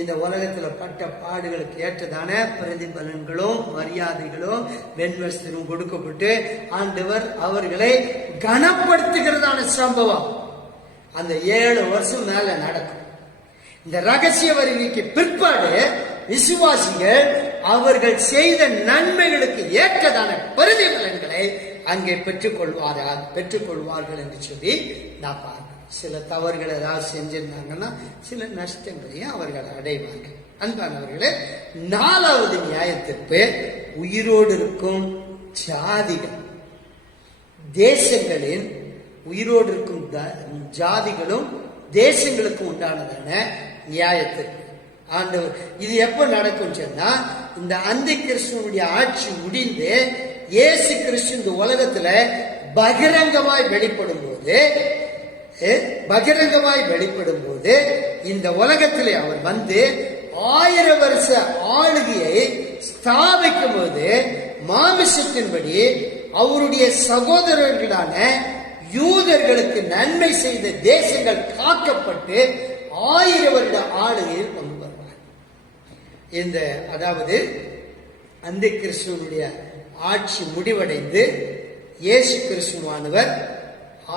இந்த உலகத்துல பட்ட பாடுகளுக்கு ஏற்றதான பிரதிபலன்களும் மரியாதைகளும் வெண்வஸ்திரம் கொடுக்கப்பட்டு ஆண்டவர் அவர்களை கனப்படுத்துகிறதான சம்பவம் அந்த 7 வருஷம் மேல நடக்கும். இந்த ரகசிய வருகைக்கு பிற்பாடு விசுவாசிகள் அவர்கள் செய்த நன்மைகளுக்கு ஏற்றதான பிரதிபலன்களை அங்கே பெற்றுக்கொள்வார்கள் என்று சொல்லி நான் பார்க்கிறேன். சில தவறுகள் ஏதாவது செஞ்சிருந்தாங்கன்னா சில நஷ்டங்களையும் அவர்கள் அடைவார்கள். அன்பானவர்களே, 4வது நியாயத்திற்கு உயிரோடு இருக்கும் ஜாதிகள், தேசங்களின் உயிரோடு இருக்கும் ஜாதிகளும் தேசங்களுக்கும் உண்டானதான நியாயத்திற்கு ஆண்டவர் இது எப்ப நடக்கும் சொன்னா இந்த அந்தி கிறிஸ்துவனுடைய ஆட்சி முடிந்து இயேசு கிறிஸ்து இந்த உலகத்துல பகிரங்கமாய் வெளிப்படும் போது இந்த உலகத்திலே அவர் 1000 வருஷ ஆளுகையை ஸ்தாபிக்கும் போது மாமிசத்தின்படி அவருடைய சகோதரர்களான யூதர்களுக்கு நன்மை செய்த தேசங்கள் காக்கப்பட்டு 1000 வருட ஆளுகையில் கொண்டு வருவார். இந்த அதாவது அந்த கிறிஸ்துவனுடைய ஆட்சி முடிவடைந்து இயேசு கிறிஸ்துவானவர்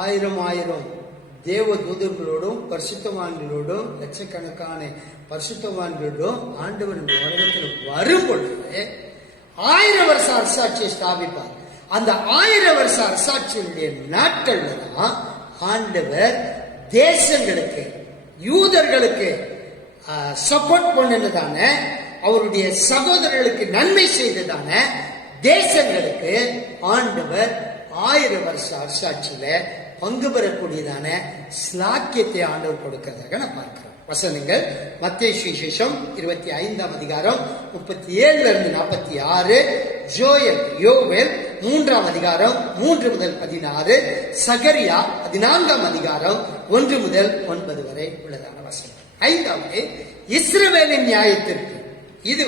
1000 தேவ தூதர்களோடும் பரிசுத்தவான்களோடும் லட்சக்கணக்கான பரிசுத்தவான்களோடும் ஆண்டவர் இந்த உலகத்தில் வரும் பொழுது 1000 வருஷ அரசாட்சியை ஸ்தாபிப்பார். அந்த 1000 வருஷ அரசாட்சியுடைய நாட்கள்ல தான் ஆண்டவர் தேசங்களுக்கு யூதர்களுக்கு சப்போர்ட் பண்ணதான அவருடைய சகோதரர்களுக்கு நன்மை செய்ததான தேசங்களுக்கு ஆண்டவர் 1000 வருஷ அரசாட்சியில பங்கு பெறக்கூடியதான ஸ்லாக்கியத்தை ஆண்டவர் கொடுக்கிறதாக நான் பார்க்கிறோம். வசனங்கள் மத்தேயு சுவிசேஷம் 25ஆம் அதிகாரம் 37 46, ஜோயல் யோவேல் 3ஆம் அதிகாரம் 3 முதல் 16, சகரியா 14ஆம் அதிகாரம் 1 முதல் 9 வரை உள்ளதான வசனம். 5வது இஸ்ரவேலின் நியாயத்திற்கு. இது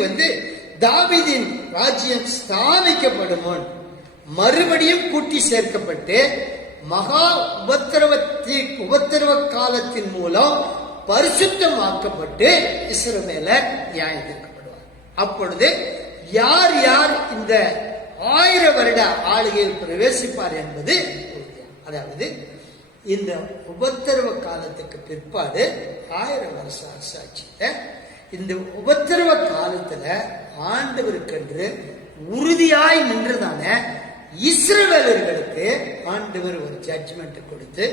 தாவீதின் ராஜ்யம் ஸ்தாபிக்கப்படும் முன் மறுபடியும் கூட்டி சேர்க்கப்பட்டு மகா உபத்திரவ காலத்தின் மூலம் பரிசுத்தமாக்கப்பட்டு இஸ்ரவேலர் நியாயம் தீர்க்கப்படுவார். அப்பொழுது யார் யார் இந்த 1000 வருட ஆளுகையில் பிரவேசிப்பார் என்பது அதாவது இந்த உபத்திரவ காலத்துக்கு பிற்பாடு 1000 வருஷ அரசாட்சியில இந்த உபத்திரவ காலத்துல ஆண்டவருக்கென்று உறுதியாய் நின்றதான இஸ்ரவேலர்களுக்கு ஆண்டவர் ஒரு ஜட்ஜ்மெண்ட் கொடுத்து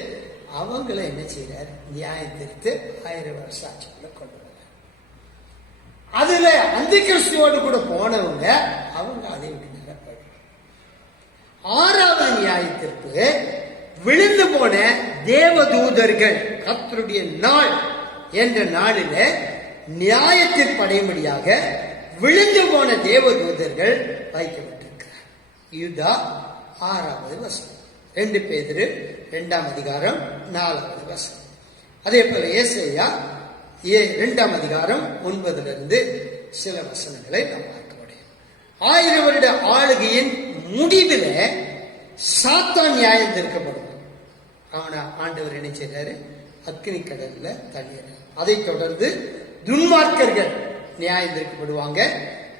அவங்களை என்ன செய்யறார், நியாயம் தீர்த்து 1000 வருஷ ஆட்சிக்குள்ள கொண்டு வர. அதுல அந்த கிறிஸ்துவோடு கூட போனவங்க அவங்க அதை விட்டு நிரப்படும். 6வது நியாயத்திற்கு விழுந்து போன தேவதூதர்கள் கர்த்தருடைய நாள் என்ற நாளில நியாயத்தில் படையும்படியாக விழுந்து போன தேவதூதர்கள் வைக்கப்பட்டிருக்கிறார். யூதா 6வது வசனம், 2 பேதுரு 2ஆம் அதிகாரம் 4வது வசனம். அதே போல ஏசாயா 2ஆம் அதிகாரம் 9 சில வசனங்களை நாம் பார்க்க முடியும். 1000 வருட ஆளுகையின் முடிவில சாத்தான் நியாயம் தீர்க்கப்படுவான். அவனை ஆண்டவர் என்ன செய்றாரு, அக்கினி கடல்ல தள்ளிறார். அதை தொடர்ந்து துன்மார்க்கர்கள் நியாயம் தீர்க்கப்படுவாங்க.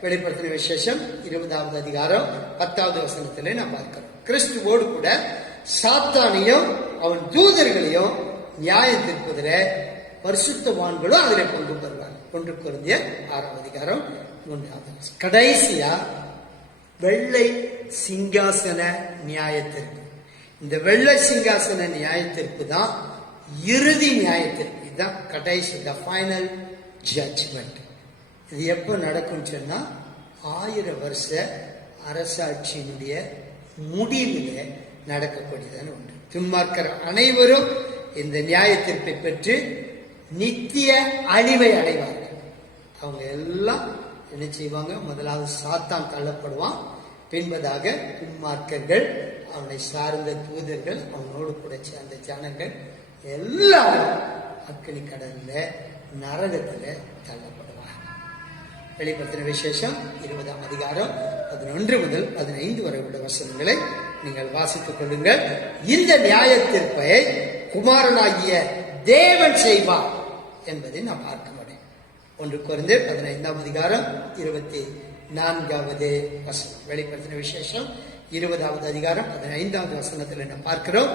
வெளிப்படுத்தின விசேஷம் 20ஆவது அதிகாரம் 10வது வசனத்திலே நாம் பார்க்கிறோம். கிறிஸ்துவோடு கூட சாத்தானையும் அவன் தூதர்களையும் நியாயம் தீர்ப்பதில் பரிசுத்தவான்களும் அதில் பங்கு பெறுவார். 1 கொரிந்தியர் 6ஆம் அதிகாரம் 3வது. கடைசியா வெள்ளை சிங்காசன நியாயத்திற்கு. இந்த வெள்ளை சிங்காசன நியாயத்திற்கு தான் இறுதி நியாயத்திற்கு. இதுதான் கடைசி, த ஃபைனல் ஜட்ஜ்மெண்ட். இது எப்போ நடக்கும் சொன்னா 1000 வருஷ அரசாட்சியினுடைய முடிவில நடக்கக்கூடியதான ஒன்று. துன்மார்க்கர் அனைவரும் இந்த நியாயத்தீர்ப்பை பெற்று நித்திய அழிவை அடைவார்கள். அவங்க எல்லாம் என்ன செய்வாங்க, முதலாவது சாத்தான் தள்ளப்படுவான். பின்பதாக துன்மார்க்கர்கள், அவனை சார்ந்த தூதர்கள், அவனோடு கூட சேர்ந்த ஜனங்கள் எல்லாரும் அக்கினி கடல்ல நரகத்துல தள்ளப்படுவார். வெளிப்படுத்தின விசேஷம் 20ஆம் அதிகாரம் 11 முதல் 15 வரை உள்ள வசனங்களை நீங்கள் வாசித்துக் கொள்ளுங்கள். இந்த நியாயத்தீர்ப்பை குமாரனாகிய தேவன் செய்வார் என்பதை நாம் பார்க்க முடியும். 1 கொரிந்தியர் 15ஆம் அதிகாரம் 24வது வசனம். வெளிப்படுத்தின விசேஷம் 20ஆவது அதிகாரம் 15வது வசனத்தில் என்ன பார்க்கிறோம்,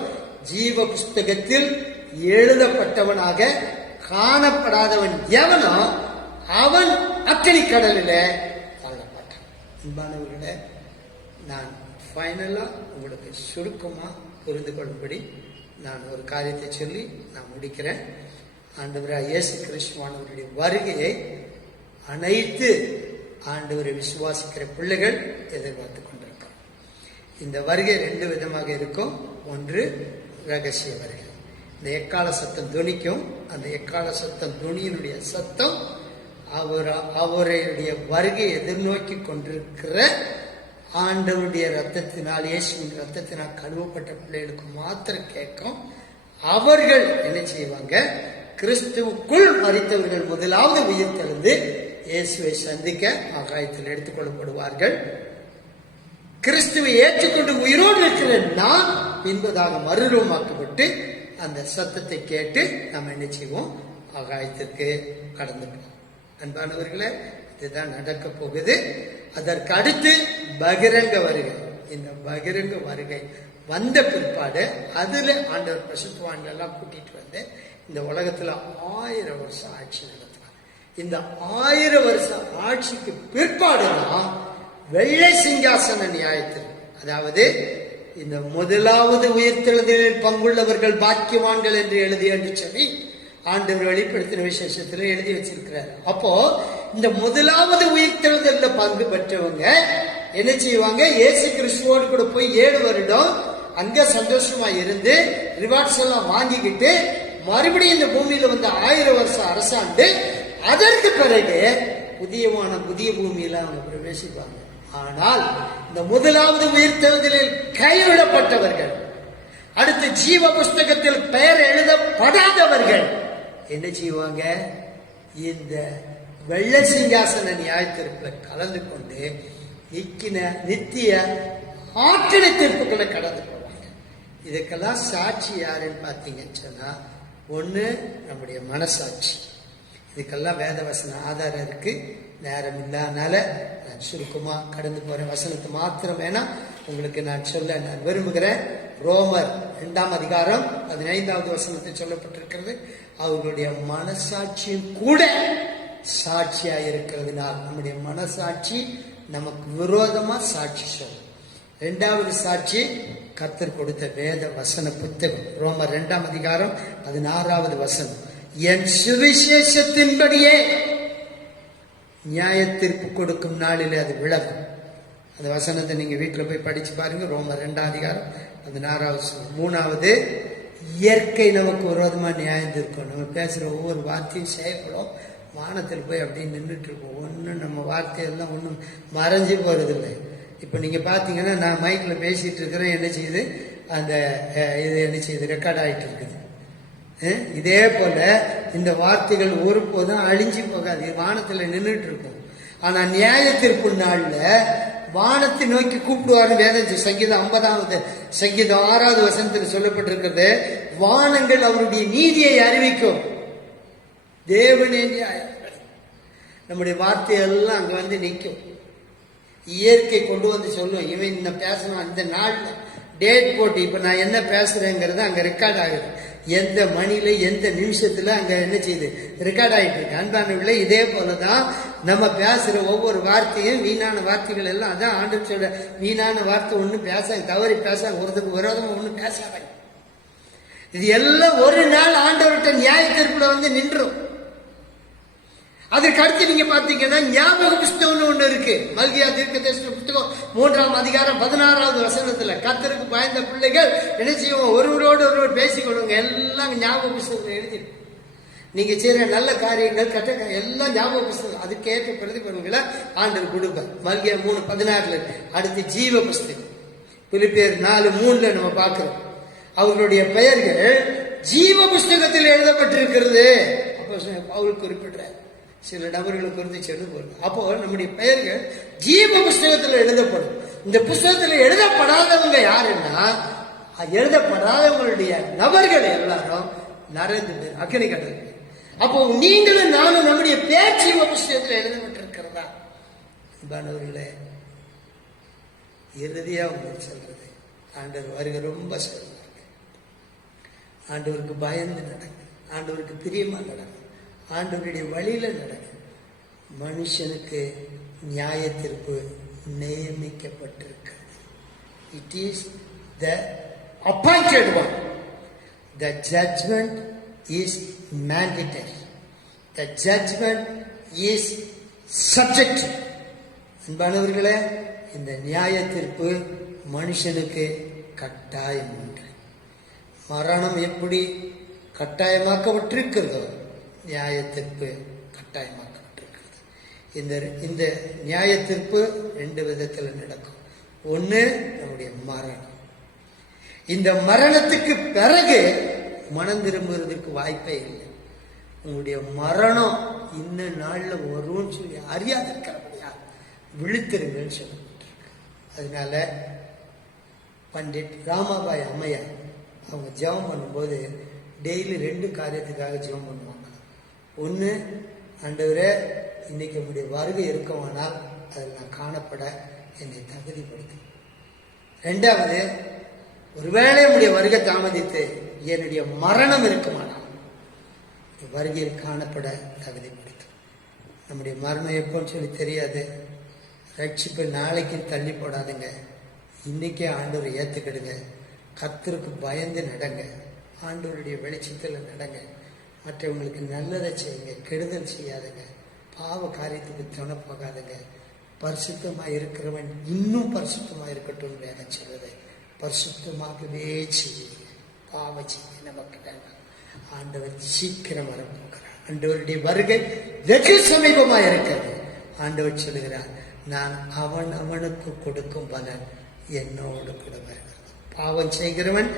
ஜீவ புஸ்தகத்தில் எழுதப்பட்டவனாக காணப்படாதவன் எவனோ அவன் அக்கினி கடலில தள்ளப்பட்டான். அன்பானவர்களே, நான் ஃபைனலா உங்களுக்கு சுருக்கமா புரிந்து கொள்ளும்படி நான் ஒரு காரியத்தை சொல்லி நான் முடிக்கிறேன். ஆண்டவராக இயேசு கிறிஸ்துவானவருடைய வருகையை அனைத்து ஆண்டவரை விசுவாசிக்கிற பிள்ளைகள் எதிர்பார்த்து கொண்டிருக்கிறோம். இந்த வருகை 2 விதமாக இருக்கும். ஒன்று ரகசிய வருகை. இந்த எக்கால சத்தம் துணிக்கும். அந்த எக்கால சத்தம் துணியினுடைய சத்தம் அவருடைய வருகை எதிர்நோக்கி கொண்டிருக்கிற ஆண்டவருடைய ரத்தத்தினால், இயேசுவின் ரத்தத்தினால் கழுவப்பட்ட பிள்ளைகளுக்கு மாத்திரம் கேட்கும். அவர்கள் என்ன செய்வாங்க, கிறிஸ்துவுக்குள் மரித்தவர்கள் முதலாவது உயிர் தெழுந்து இயேசுவை சந்திக்க ஆகாயத்தில் எடுத்துக்கொள்ளப்படுவார்கள். கிறிஸ்துவை ஏற்றுக்கொண்டு உயிரோடு இருக்கிற நாம் என்பதாக மறுரூபமாக்கப்பட்டு அந்த சத்தத்தை கேட்டு நாம் என்ன செய்வோம்? ஆகாயத்திற்கு கடந்து போவோம். அன்பானவர்களே, இதுதான் நடக்க போகுது. அதற்கு அடுத்து பகிரங்க வருகை. இந்த பகிரங்க வருகை வந்த பிற்பாடு அதுல ஆண்டவர் பரிசுத்தவான்கள் எல்லாம் கூட்டிட்டு வந்து இந்த உலகத்துல 1000 வருஷம் ஆட்சி நடத்துவார். இந்த 1000 வருஷம் ஆட்சிக்கு பிற்பாடுதான் வெள்ளை சிங்காசன நியாயத்தில், அதாவது இந்த முதலாவது உயிர்த்தெழுதலில் பங்குள்ளவர்கள் பாக்கியவான்கள் என்று எழுதி என்று சொல்லி ஆண்டவர் வெளிப்படுத்தின விசேஷத்துல எழுதி வச்சிருக்கிறார். அப்போ இந்த முதலாவது உயிர்த்தெழுதல்ல பங்கு பெற்றவங்க என்ன செய்வாங்க? இயேசு கிறிஸ்துவோடு கூட போய் 7 வருடம் அங்க சந்தோஷமா இருந்து ரிவார்ட்ஸ் எல்லாம் வாங்கிக்கிட்டு மறுபடியும் இந்த பூமியில வந்து 1000 வருஷம் அரசாண்டு அதற்கு பிறகு புதிய பூமியில அவங்க பிரவேசிப்பாங்க. ஆனால் இந்த முதலாவது உயிர்த்தெழுதலில் கைவிடப்பட்டவர்கள், அடுத்து ஜீவ புஸ்தகத்தில் பெயர் எழுதப்படாதவர்கள் என்ன செய்வாங்க? இந்த வெள்ள சிங்காசன நியாயத்திற்குள்ள கலந்து கொண்டு நித்திய ஆற்றலை தீர்ப்புகளை கடந்து போவாங்க. இதுக்கெல்லாம் சாட்சி யாருன்னு பார்த்தீங்கன்னு சொன்னா, ஒண்ணு நம்முடைய மனசாட்சி. இதுக்கெல்லாம் வேத வசன ஆதாரம் இருக்கு. நேரம் இல்லாதனால நான் சுருக்கமா கடந்து போறேன். வசனத்தை மாத்திரம் வேணா உங்களுக்கு நான் சொல்ல நான் விரும்புகிறேன். ரோமர் 2ஆம் அதிகாரம் 15வது வசனத்தில் சொல்லப்பட்டிருக்கிறது, அவர்களுடைய மனசாட்சியும் கூட சாட்சியா இருக்கிறதுனால் நம்முடைய மனசாட்சி நமக்கு விரோதமா சாட்சி சொல்லும். 2வது சாட்சி கர்த்தர் கொடுத்த வேத வசன புத்தகம். ரோமர் 2ஆம் அதிகாரம் 16வது வசனம், என் சுவிசேஷத்தின்படியே நியாய தீர்ப்பு கொடுக்கும் நாளிலே அது விளக்கும். அந்த வசனத்தை நீங்க வீட்டுல போய் படிச்சு பாருங்க. ரோமர் 2ஆம் அதிகாரம் 16வது வசனம். 3வது, இயற்கை நமக்கு விரோதமா நியாயம் தீர்க்கும். நம்ம பேசுற ஒவ்வொரு வார்த்தையும் செயல்படும் வானத்தில் போய் அப்படின்னு நின்றுட்டு இருக்கோம். ஒன்றும் நம்ம வார்த்தையெல்லாம் ஒன்றும் மறைஞ்சு போறது இல்லை. இப்ப நீங்க பாத்தீங்கன்னா நான் மைக்ல பேசிட்டு இருக்கிறேன், என்ன செய்யுது? அந்த இது என்ன செய்யுது? ரெக்கார்ட் ஆயிட்டு இருக்குது. இதே போல இந்த வார்த்தைகள் ஒருபோதும் அழிஞ்சு போகாது, வானத்துல நின்றுட்டு இருக்கும். ஆனா நியாய தீர்ப்பு நாள்ல வானத்தை நோக்கி கூப்பிடுவாரு. வேதம் சங்கீதம் 50வது சங்கீதம் 6வது வசனத்தில் சொல்லப்பட்டிருக்கிறது, வானங்கள் அவருடைய நீதியை அறிவிக்கும். தேவனே நம்முடைய வார்த்தையெல்லாம் அங்க வந்து நிற்கும். இயற்கை கொண்டு வந்து சொல்லும், இவன் இந்த பேசணும். அந்த நாள்ல டேட் போட்டு இப்ப நான் என்ன பேசுறேங்கிறது அங்க ரெக்கார்ட் ஆகுது. எந்த மணில எந்த நிமிஷத்துல அங்க என்ன செய்யுது? ரெக்கார்ட் ஆயிட்டு இருக்கு. அன்பானவர்களே, இதே போலதான் நம்ம பேசுற ஒவ்வொரு வார்த்தையும் வீணான வார்த்தைகள் எல்லாம். அதான் ஆண்டவர் சொல்ற, வீணான வார்த்தை ஒண்ணு பேசாங்க, தவறி பேசாங்க, ஒருத்தருக்கு விரோதமா ஒண்ணு பேசாங்க. இது எல்லாம் ஒரு நாள் ஆண்டவர்கிட்ட நியாய தீர்ப்புல வந்து நின்றும். அதற்கு அடுத்து நீங்க பாத்தீங்கன்னா ஞாபக புஸ்தகம்னு ஒண்ணு இருக்கு. மல்கியா தீர்க்கதரிசன புத்தகம் 3ஆம் அதிகாரம் 16வது வசனத்துல, கர்த்தருக்கு பயந்த பிள்ளைகள் என்ன செய்வோம்? ஒருவரோடு ஒருவர் பேசிக்கொள்ளுங்க. எல்லாம் ஞாபக புஸ்தகத்துல எழுதி, நீங்க செய்யற நல்ல காரியங்கள் கட்ட எல்லாம் ஞாபக புஸ்தகம், அதுக்கேற்ற பிரதிபலன்களை ஆண்டவர் கொடுப்பார். மல்கியா 3:16. அடுத்து ஜீவ புஸ்தகம் பிலிப்பியர் 4:3 நம்ம பார்க்கிறோம். அவர்களுடைய பெயர்கள் ஜீவ புஸ்தகத்தில் எழுதப்பட்டிருக்கிறது. அப்போ பவுல் குறிப்பிடுறார், சில நபர்களுக்கு குறித்து சென்று போறது. அப்போ நம்முடைய பெயர்கள் ஜீவ புஸ்தகத்தில் எழுதப்படும். இந்த புஸ்தகத்தில் எழுதப்படாதவங்க யாருன்னா, எழுதப்படாதவங்களுடைய நபர்கள் எல்லாரும் நரந்து பேர் அக்னி கடல். அப்போ நீங்களும் நானும் நம்முடைய பேர் ஜீவ புஸ்தகத்தில் எழுதப்பட்டிருக்கிறதா? அன்பானவர்களே, இறுதியா உங்களுக்கு சொல்றது, ஆண்டவர் வருகை ரொம்ப சிறந்தது. ஆண்டவருக்கு பயந்து நடக்கும், ஆண்டவருக்கு பிரியமா நடக்கும், ஆண்டவருடைய வழியில நடக்கும். மனுஷனுக்கு நியாய தீர்ப்பு நியமிக்கப்பட்டிருக்கிறது. It is the appointed one. The judgment is mandatory. The judgment is subjective. அன்பானவர்களே, இந்த நியாய தீர்ப்பு மனுஷனுக்கு கட்டாயம் உண்டு. மரணம் எப்படி கட்டாயமாக்கப்பட்டிருக்கிறதோ நியாய தீர்ப்பு கட்டாயமாக்கப்பட்டிருக்கிறது. இந்த நியாய தீர்ப்பு 2 விதத்தில் நடக்கும். ஒண்ணு நம்முடைய மரணம். இந்த மரணத்துக்கு பிறகு மனம் திரும்புறதுக்கு வாய்ப்பே இல்லை. உங்களுடைய மரணம் இந்த நாள்ல வரும்னு சொல்லி அறியாது இருக்கிறபடியா விழித்திருங்கன்னு சொல்லப்பட்டிருக்கு. அதனால பண்டிட் ராமாபாய் அம்மையார் அவங்க ஜெபம் பண்ணும்போது டெய்லி 2 காரியத்துக்காக ஜெபம் பண்ணுவாங்க. ஒன்று, ஆண்டவரே இன்னைக்கு நம்முடைய வருகை இருக்குமானால் அதில் நான் காணப்பட என்னை தகுதிப்படுத்தும். 2வது, ஒருவேளை நம்முடைய வருகை தாமதித்து என்னுடைய மரணம் இருக்குமானால் வருகையில் காணப்பட தகுதிப்படுத்தும். நம்முடைய மரணம் எப்போன்னு சொல்லி தெரியாது. ரட்சிப்பை நாளைக்கு தள்ளி போடாதுங்க. இன்னைக்கே ஆண்டவரை ஏற்றுக்கிடுங்க. கர்த்தருக்கு பயந்து நடங்க. ஆண்டவருடைய வெளிச்சத்தில் நடங்க. மற்றவங்களுக்கு நல்லதை செய்யுங்க. கெடுதல் செய்யாதுங்க. பாவ காரியத்துக்கு துணை போகாதுங்க. பரிசுத்தமாக இருக்கிறவன் இன்னும் பரிசுத்தமாக இருக்கட்டும் வேதம் சொல்லுது. பரிசுத்தமாகவே செய்யுங்க. பாவ செய்ய நமக்கு வேண்டாம். ஆண்டவர் சீக்கிரம் வரப்போகிறார். ஆண்டவருடைய வருகை வெகு சமீபமாக இருக்கிறது. ஆண்டவர் சொல்லுகிறார், நான் அவனுக்கு கொடுக்கும் பலன் என்னோடு கூட வருகிறது. பாவம் செய்கிறவன்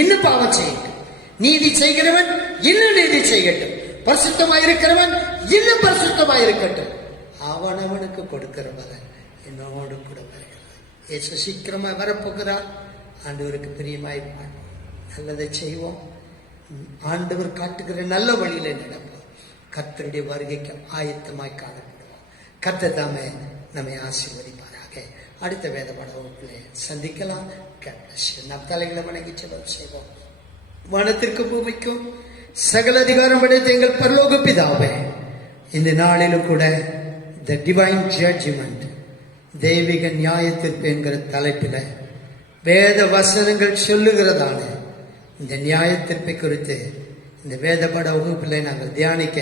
இன்னும் பாவம் செய்யட்டும், நீதி செய்கிறவன் இன்னும் நீதி செய்யட்டும், பரிசுத்தமாயிருக்கிறவன் இன்னும் பரிசுத்தமாயிருக்கட்டும். அவனுக்கு கொடுக்கிற பலன் என்னோடு கூட வருகிறது. இயேசு சீக்கிரமா வரப்போகிறார். ஆண்டவருக்கு பிரியமாய் நல்லதை செய்வோம். ஆண்டவர் காட்டுகிற நல்ல வழியில நடப்போம். கர்த்தருடைய வருகைக்கு ஆயத்தமாய் காணப்படுவோம். கர்த்தர் தாமே நம்மை ஆசீர்வதிப்பாராக. அடுத்த வேத பாட வகுப்பிலே சந்திக்கலாம். நம் தலைகளை வணங்கி ஜெபம் செய்வோம். வானத்திற்கு பூமிக்கும் சகல அதிகாரம் படைத்த எங்கள் பரலோக பிதாவே, இந்த நாளிலும் கூட த டிவைன் ஜட்ஜ்மெண்ட், தெய்வீக நியாயத்தீர்ப்பு என்கிற தலைப்பில் வேத வசனங்கள் சொல்லுகிறதான இந்த நியாயத்தீர்ப்பை குறித்து இந்த வேத பாட வகுப்பில் நாங்கள் தியானிக்க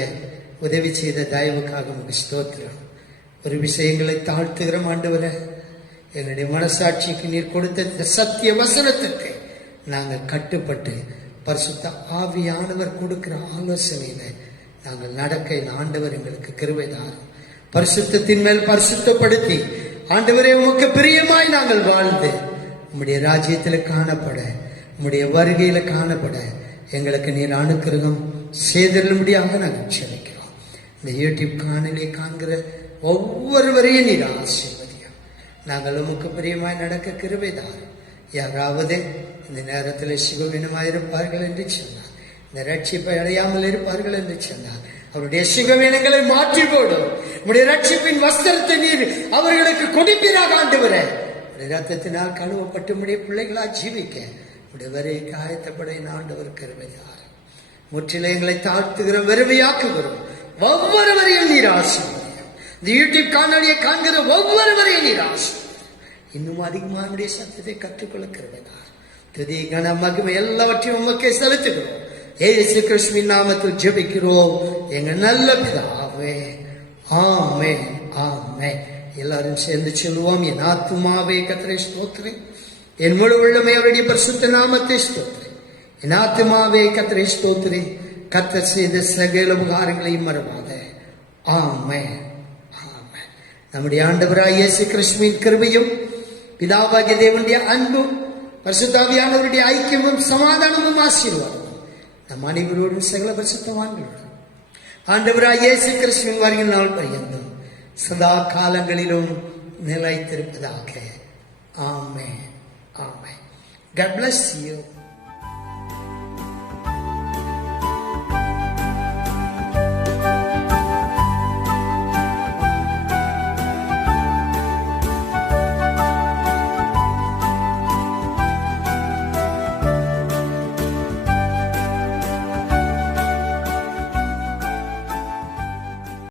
உதவி செய்த தயவுக்காக உங்களுக்கு ஸ்தோத்திரம். ஒரு விஷயங்களை தாழ்த்துகிறோம் ஆண்டவரே. எங்களுடைய மனசாட்சிக்கு நீர் கொடுத்த இந்த சத்திய வசனத்திற்கு நாங்கள் கட்டுப்பட்டு பரிசுத்த ஆவியானவர் கொடுக்கிற ஆலோசனையில நாங்கள் நடக்க ஆண்டவர் எங்களுக்கு கிருபை தாரும். பரிசுத்தத்தின் மேல் பரிசுத்தப்படுத்தி ஆண்டவரே உமக்கு பிரியமாய் நாங்கள் வாழ்ந்து உம்முடைய ராஜ்யத்தில் காணப்பட, உம்முடைய வருகையில காணப்பட எங்களுக்கு நீர் அனுக்கிரகம் செய்திரும்படியாக நாங்கள் க்ஷமிக்கிறோம். இந்த யூடியூப் காணொலியை காண்கிற ஒவ்வொருவரையும் நீர் ஆசீர்வதியும். நாங்கள் உமக்கு பிரியமாய் நடக்க கிருபை தாரும். யாராவது இந்த நேரத்தில் சுகவீனமாயிருப்பார்கள் என்று சொன்னார், இந்த ரட்சிப்பை அடையாமல் இருப்பார்கள் என்று சொன்னார், அவருடைய சுகவீனங்களை மாற்றி போடும். உடைய ரட்சிப்பின் வஸ்திரத்தை நீர் அவர்களுக்கு கொடுப்பீராக ஆண்டவரே. ரத்தத்தினால் கழுவப்பட்டு உடைய பிள்ளைகளா ஜீவிக்க உடைய வரைக்கு ஆயத்தப்பட ஆண்டவர் கிருபையார். முற்றிலும் எங்களை தாழ்த்துகிறோம், வெறுமையாக்குகிறோம். ஒவ்வொருவரையும் நீர் ஆசீர்வதியும். இந்த யூடியூப் காணொலியை காண்கிற ஒவ்வொருவரையும் நீர் ஆசீர்வதியும். இன்னும் அதிகமாக நம்முடைய சத்தத்தை கற்றுக்கொள்ள கிருபையார். துதி கன மகிமை எல்லாவற்றையும் உமக்கே செலுத்துகிறோம். இயேசு கிறிஸ்துவின் நாமத்தில் ஜெபிக்கிறோம் எங்கள் நல்ல பிதாவே, ஆமென், ஆமென். எல்லாரும் சேர்ந்து சொல்லுவோம். என் ஆத்துமாவே கர்த்தரை ஸ்தோத்திரி, என் முழு உள்ளமே அவருடைய பரிசுத்த நாமத்தை ஸ்தோத்திரி. என் ஆத்துமாவே கர்த்தரை ஸ்தோத்திரி, கர்த்தர் செய்த சகல உபகாரங்களையும் மறவாத. ஆமென், ஆமென். நம்முடைய ஆண்டவராகிய இயேசு கிறிஸ்துவின் கிருபையும் பிதாவாகிய தேவனுடைய அன்பும் பரிசுத்தாவியானவருடைய ஐக்கியமும் சமாதானமும் ஆசீர்வாதமும் நம் அனைவரோடும் சகல பரிசுத்தவான்களோடும் ஆண்டவராகிய இயேசு கிறிஸ்துவின் வருகிற நாள் பரியந்தம் சதா காலங்களிலும் நிலைத்திருப்பதாக. ஆமென், ஆமென். God bless you.